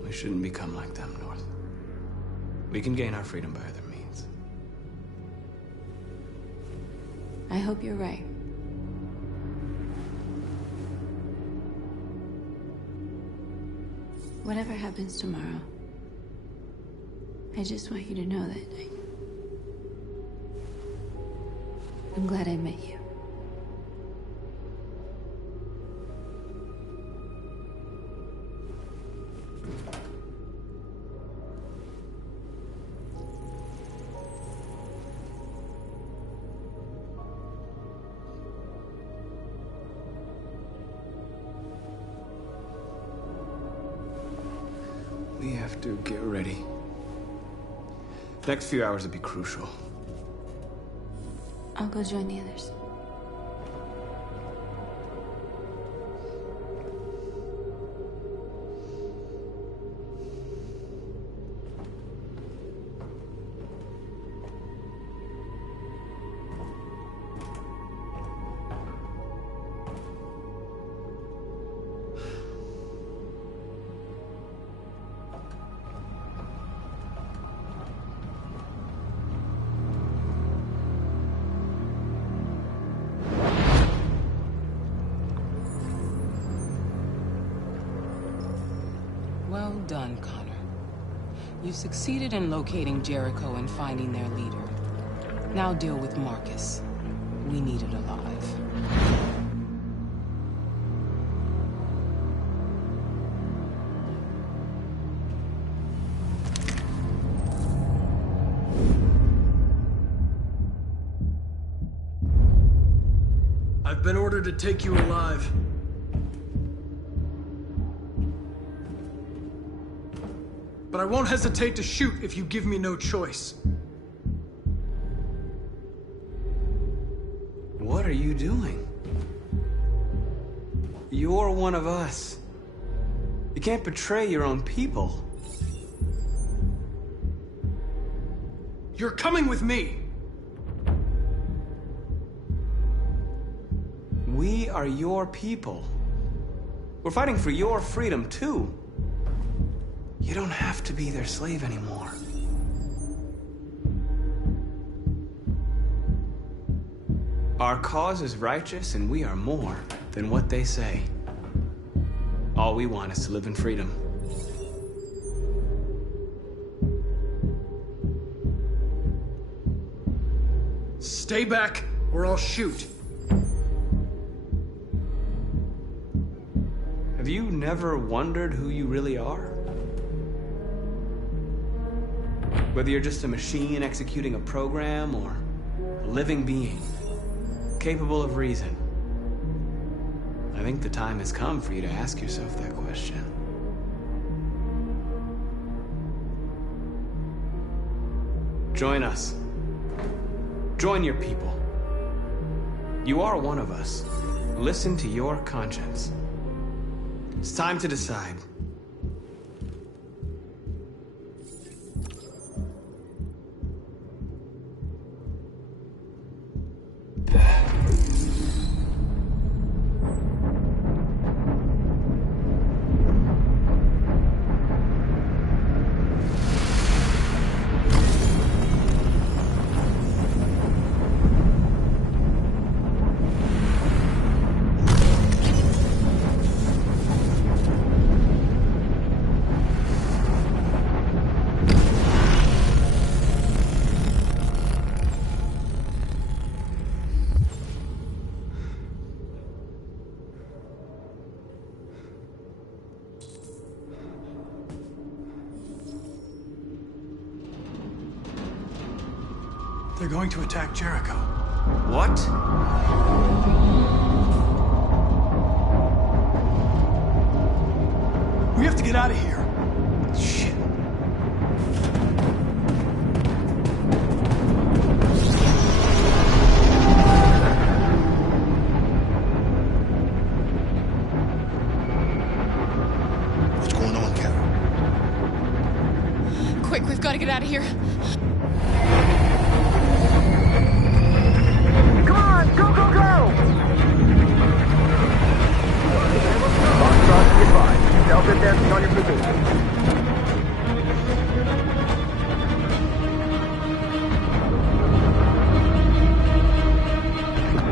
We shouldn't become like them, North. We can gain our freedom by other means. I hope you're right. Whatever happens tomorrow, I just want you to know that I'm glad I met you. We have to get ready. Next few hours will be crucial. I'll go join the others. Well done, Connor. You succeeded in locating Jericho and finding their leader. Now deal with Marcus. We need it alive. I've been ordered to take you alive. But I won't hesitate to shoot if you give me no choice. What are you doing? You're one of us. You can't betray your own people. You're coming with me. We are your people. We're fighting for your freedom, too. You don't have to be their slave anymore. Our cause is righteous, and we are more than what they say. All we want is to live in freedom. Stay back, or I'll shoot. Have you never wondered who you really are? Whether you're just a machine executing a program, or a living being, capable of reason. I think the time has come for you to ask yourself that question. Join us. Join your people. You are one of us. Listen to your conscience. It's time to decide. They're going to attack Jericho. What? We have to get out of here. Shit. What's going on, Carol? Quick, we've got to get out of here. Come on, go, go, go! Foxtrot, goodbye. Delta dancing on your position.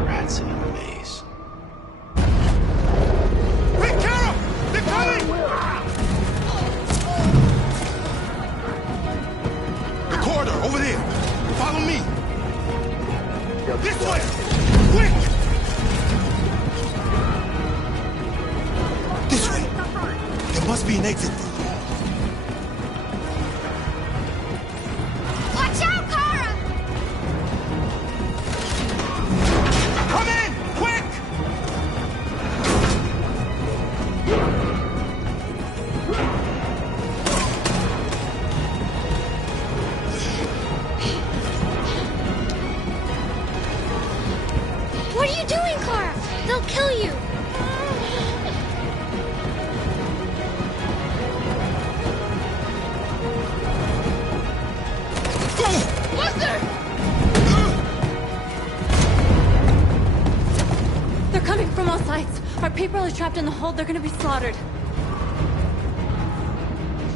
Rats in a maze. Hey, Carol! They're coming! The corridor, over there. Follow me. This way! Quick! This way. There must be an exit. Watch out, Kara! Come in! Quick! What are you doing, Clara? They'll kill you. They're coming from all sides. Our people are trapped in the hold. They're gonna be slaughtered.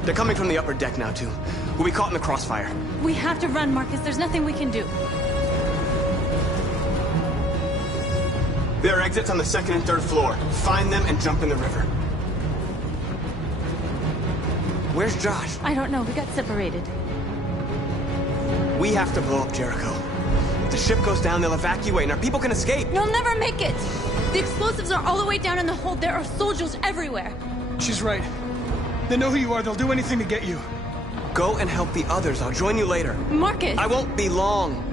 They're coming from the upper deck now, too. We'll be caught in the crossfire. We have to run, Marcus. There's nothing we can do. There are exits on the second and third floor. Find them and jump in the river. Where's Josh? I don't know. We got separated. We have to blow up Jericho. If the ship goes down, they'll evacuate and our people can escape. You'll never make it! The explosives are all the way down in the hold. There are soldiers everywhere. She's right. They know who you are. They'll do anything to get you. Go and help the others. I'll join you later. Marcus! I won't be long.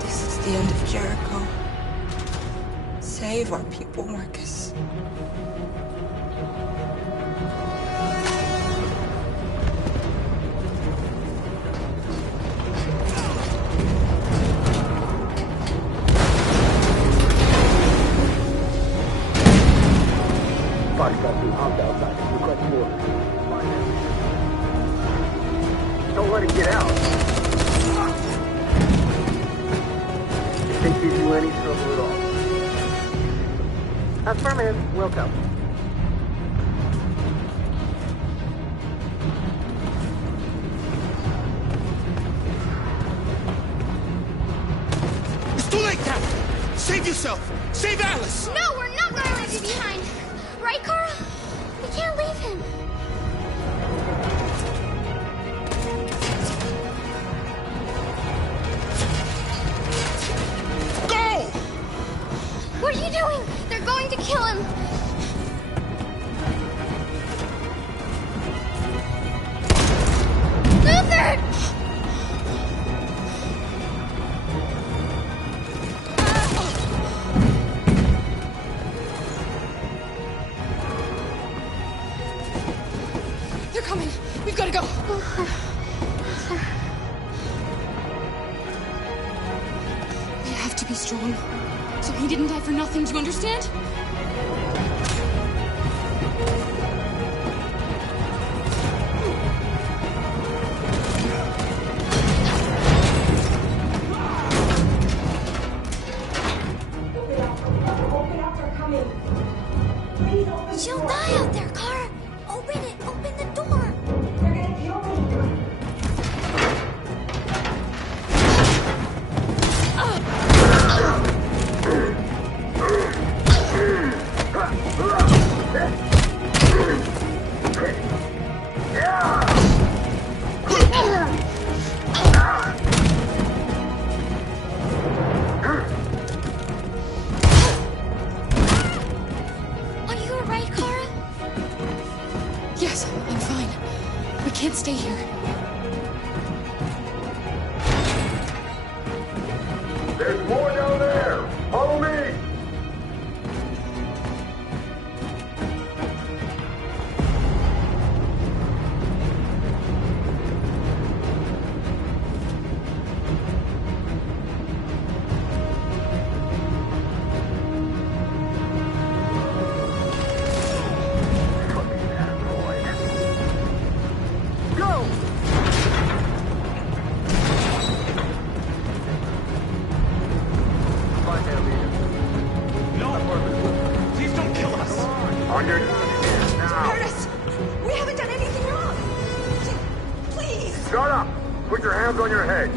This is the end of Jericho. Save our people, Marcus. Foxtrot 2, hopped outside. Request orders. Don't let try to get out. Did they give you any trouble at all? Affirmative. We'll go. It's too late, Captain! Save yourself! Save Alice! No, we're not gonna leave you behind. Right, Kara? We can't leave him. Go! What are you doing? They're going to kill him. Luther! They're coming. We've got to go. We have to be strong. So he didn't die for nothing, do you understand? She'll die out there, Kara. Open it. Open the door. They're gonna kill me. Are you alright, Kara? Yes, I'm fine. We can't stay here. There's more down there. Follow me. Go! Find that leader. No! Please don't kill us! On your knees now. Curtis! We haven't done anything wrong! Please! Shut up! Put your hands on your head.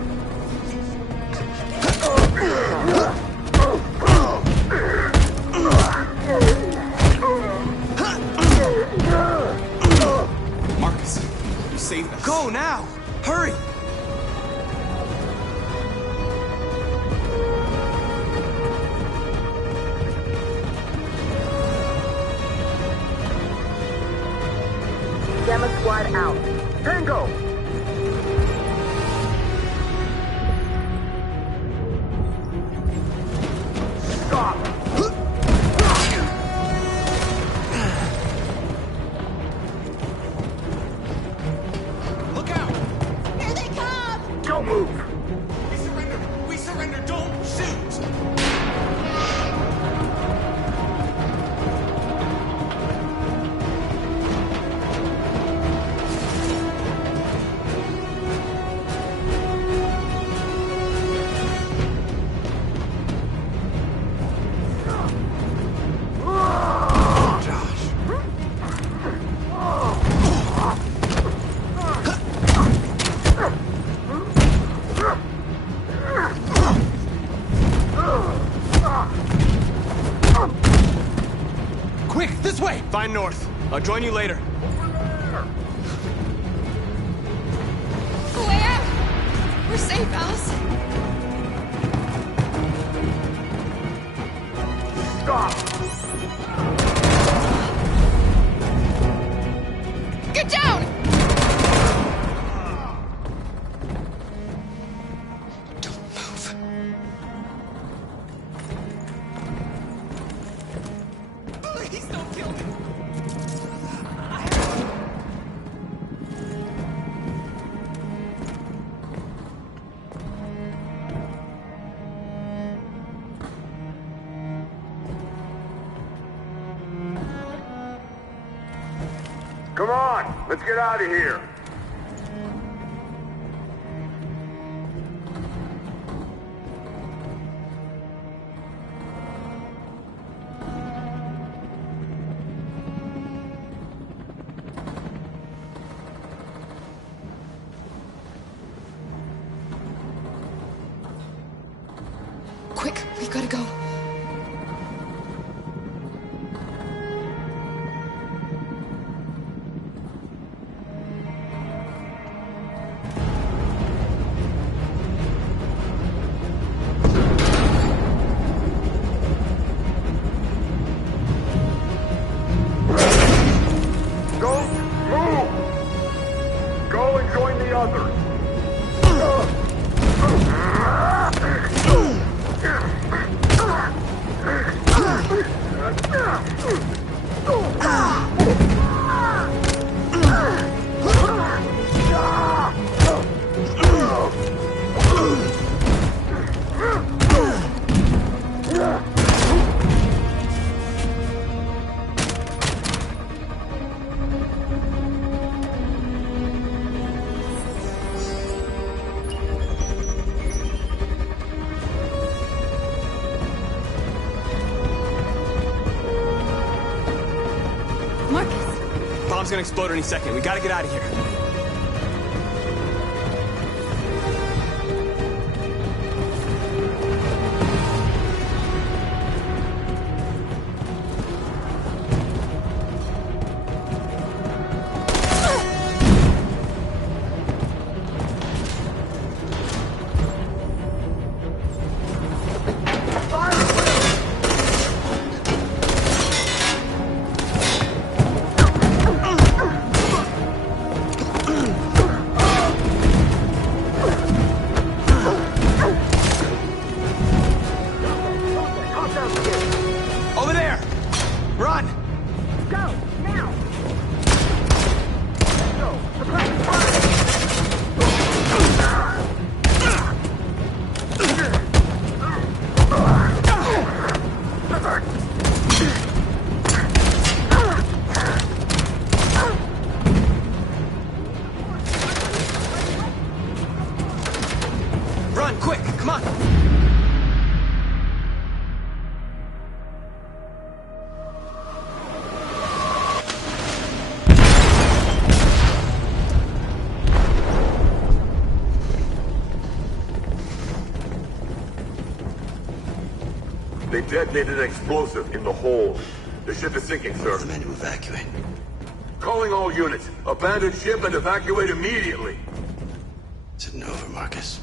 Marcus, you saved us. Go now! Hurry! Gamma squad out. Tango! Stop! Look out! Here they come! Don't move! We surrender! We surrender! Don't shoot! Quick, this way! Find north. I'll join you later. Way out! We're safe, Alice. Stop! Get down! Don't move. Please don't kill me! Come on, let's get out of here. Quick, we've gotta go. Bomb's gonna explode any second. We gotta get out of here. Run, quick, come on! They detonated an explosive in the hold. The ship is sinking, sir. The men to evacuate. Calling all units. Abandon ship and evacuate immediately. Is it over, Marcus?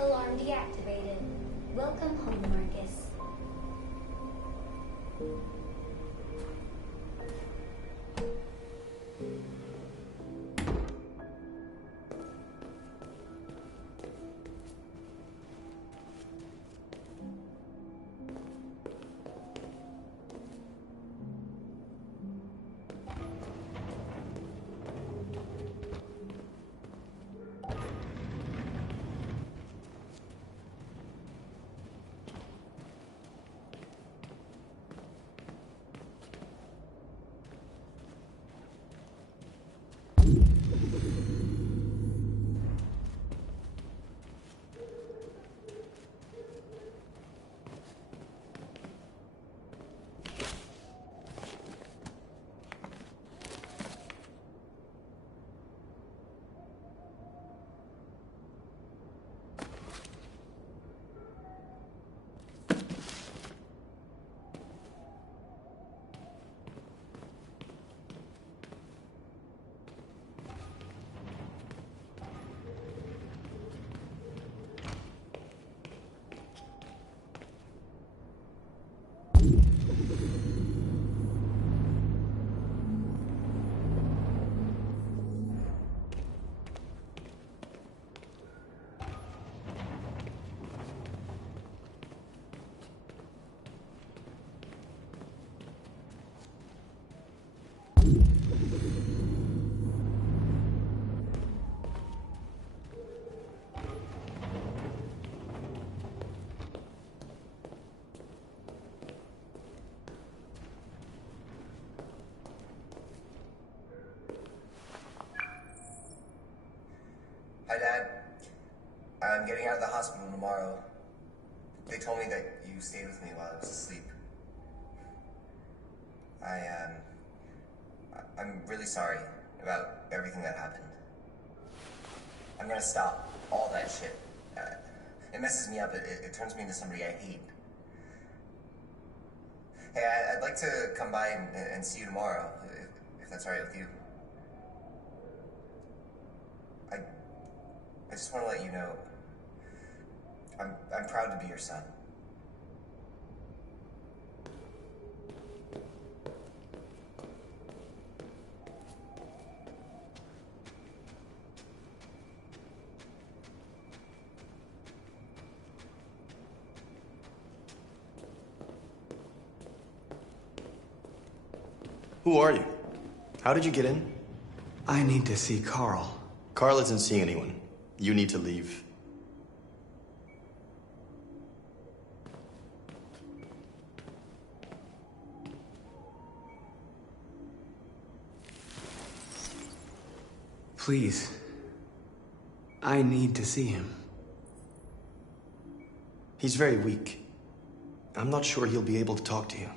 Alarm deactivated. Welcome home, Marcus. I'm getting out of the hospital tomorrow. They told me that you stayed with me while I was asleep. I'm really sorry about everything that happened. I'm gonna stop all that shit. It messes me up. It turns me into somebody I hate. Hey, I'd like to come by and see you tomorrow, if that's all right with you. I just want to let you know, I'm proud to be your son. Who are you? How did you get in? I need to see Carl. Carl isn't seeing anyone. You need to leave. Please. I need to see him. He's very weak. I'm not sure he'll be able to talk to you.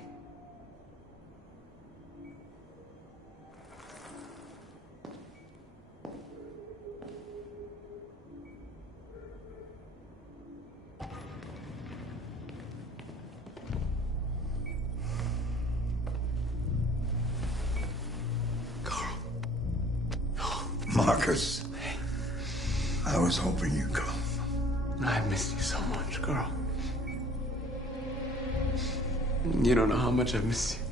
Marcus, I was hoping you'd come. I've missed you so much, Carl. You don't know how much I've missed you.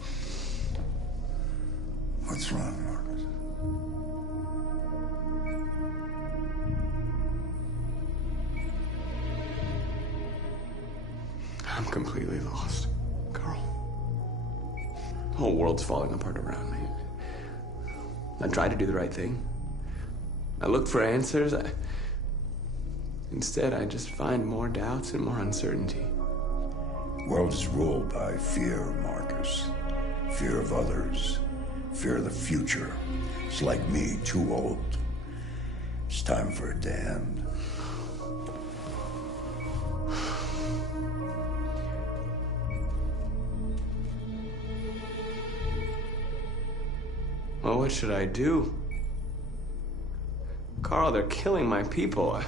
What's wrong, Marcus? I'm completely lost, Carl. The whole world's falling apart around me. I tried to do the right thing. I looked for answers. Instead, I just find more doubts and more uncertainty. The world is ruled by fear, Marcus. Fear of others. Fear of the future. It's like me, too old. It's time for a damned. Well, what should I do? Carl, they're killing my people.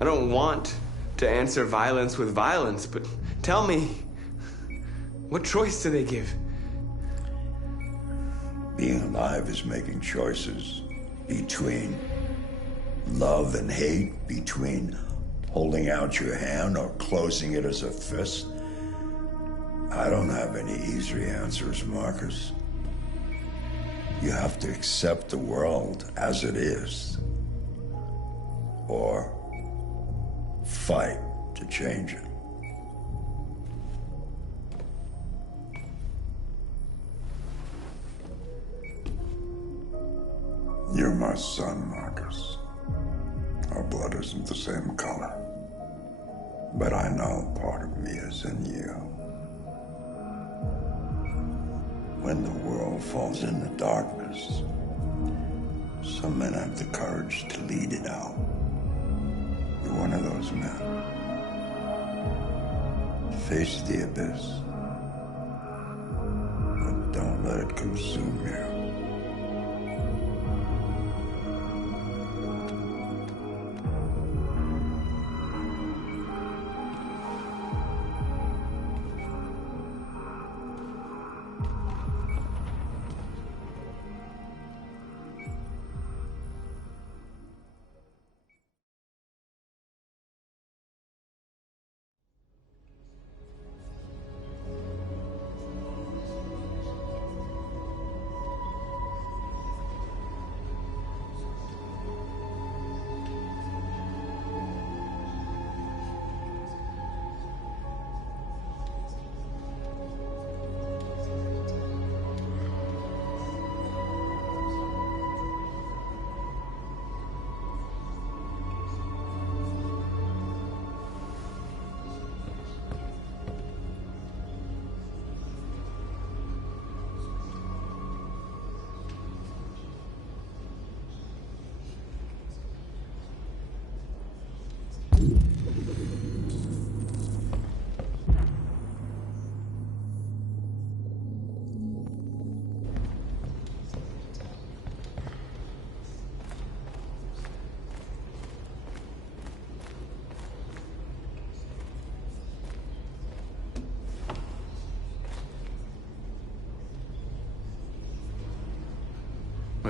I don't want to answer violence with violence, but tell me, what choice do they give? Being alive is making choices between love and hate, between holding out your hand or closing it as a fist. I don't have any easy answers, Marcus. You have to accept the world as it is, or fight to change it. You're my son, Marcus. Our blood isn't the same color, but I know part of me is in you. When the world falls into darkness, some men have the courage to lead it out. You're one of those men. Face the abyss, but don't let it consume you.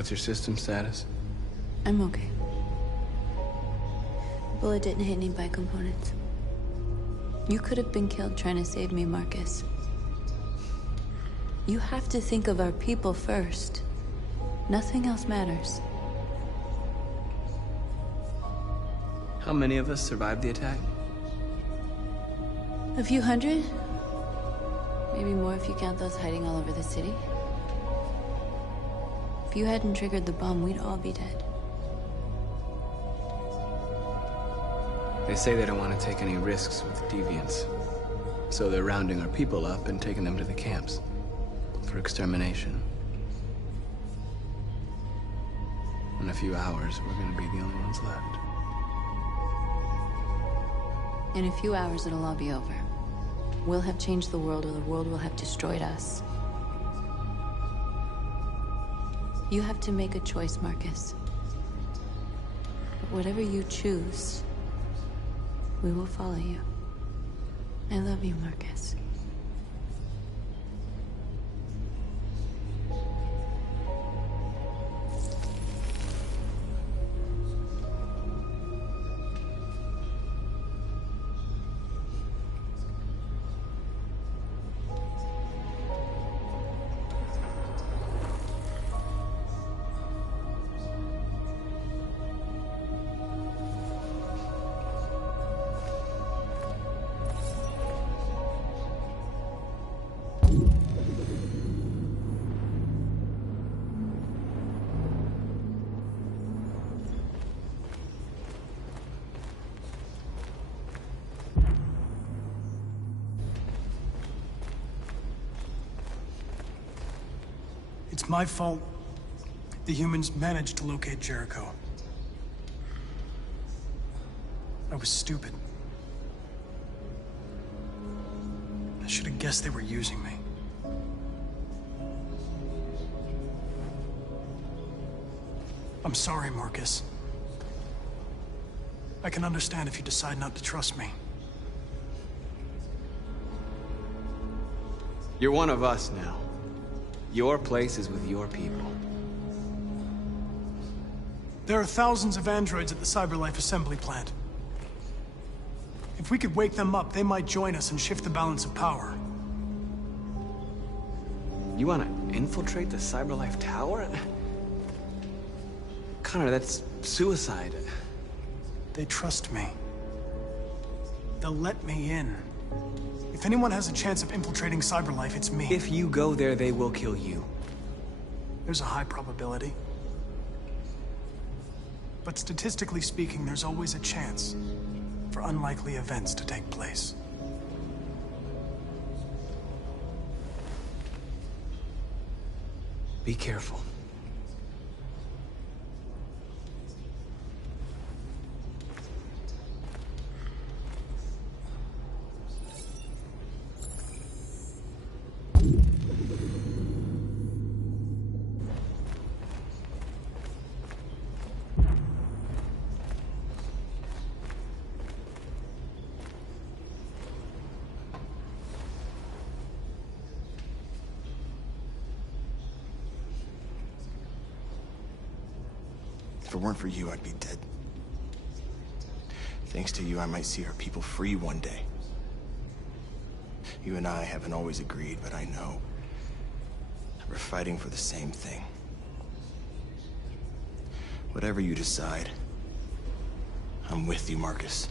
What's your system status? I'm okay. Bullet didn't hit any components. You could have been killed trying to save me, Marcus. You have to think of our people first. Nothing else matters. How many of us survived the attack? A few hundred? Maybe more if you count those hiding all over the city. If you hadn't triggered the bomb, we'd all be dead. They say they don't want to take any risks with deviants. So they're rounding our people up and taking them to the camps for extermination. In a few hours, we're gonna be the only ones left. In a few hours, it'll all be over. We'll have changed the world, or the world will have destroyed us. You have to make a choice, Marcus. But whatever you choose, we will follow you. I love you, Marcus. It's my fault the humans managed to locate Jericho. I was stupid. I should have guessed they were using me. I'm sorry, Marcus. I can understand if you decide not to trust me. You're one of us now. Your place is with your people. There are thousands of androids at the CyberLife assembly plant. If we could wake them up, they might join us and shift the balance of power. You want to infiltrate the CyberLife tower? Connor, that's suicide. They trust me. They'll let me in. If anyone has a chance of infiltrating CyberLife, it's me. If you go there, they will kill you. There's a high probability. But statistically speaking, there's always a chance for unlikely events to take place. Be careful. If it weren't for you, I'd be dead. Thanks to you, I might see our people free one day. You and I haven't always agreed, but I know we're fighting for the same thing. Whatever you decide, I'm with you, Marcus.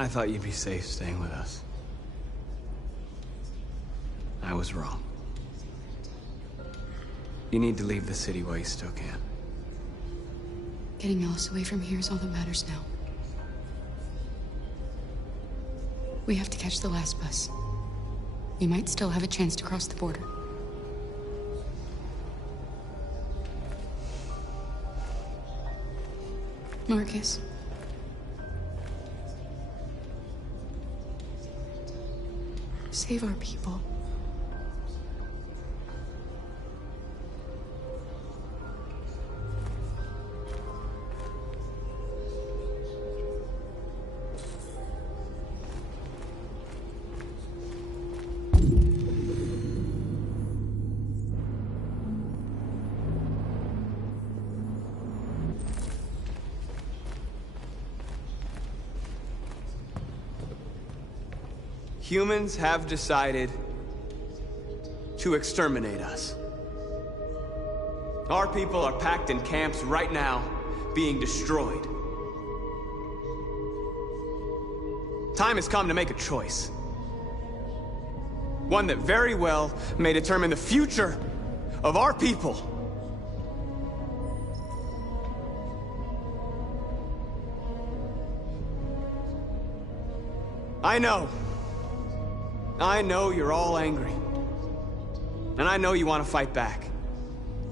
I thought you'd be safe staying with us. I was wrong. You need to leave the city while you still can. Getting Alice away from here is all that matters now. We have to catch the last bus. We might still have a chance to cross the border. Marcus. Save our people. Humans have decided to exterminate us. Our people are packed in camps right now, being destroyed. Time has come to make a choice. One that very well may determine the future of our people. I know you're all angry. And I know you want to fight back.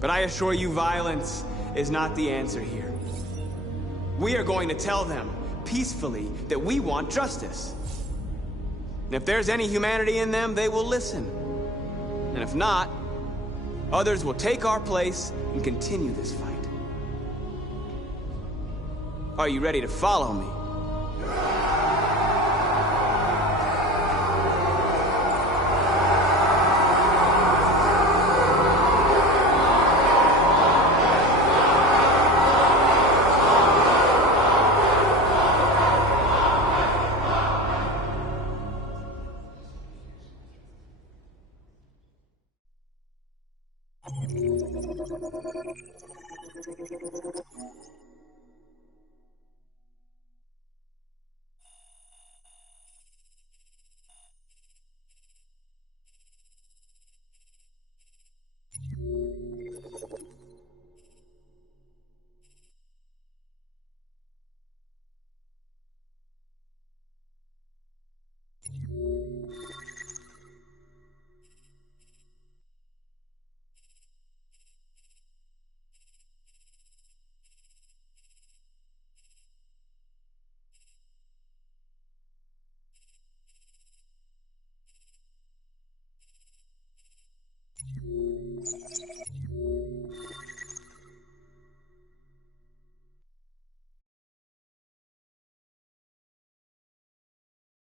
But I assure you, violence is not the answer here. We are going to tell them, peacefully, that we want justice. And if there's any humanity in them, they will listen. And if not, others will take our place and continue this fight. Are you ready to follow me?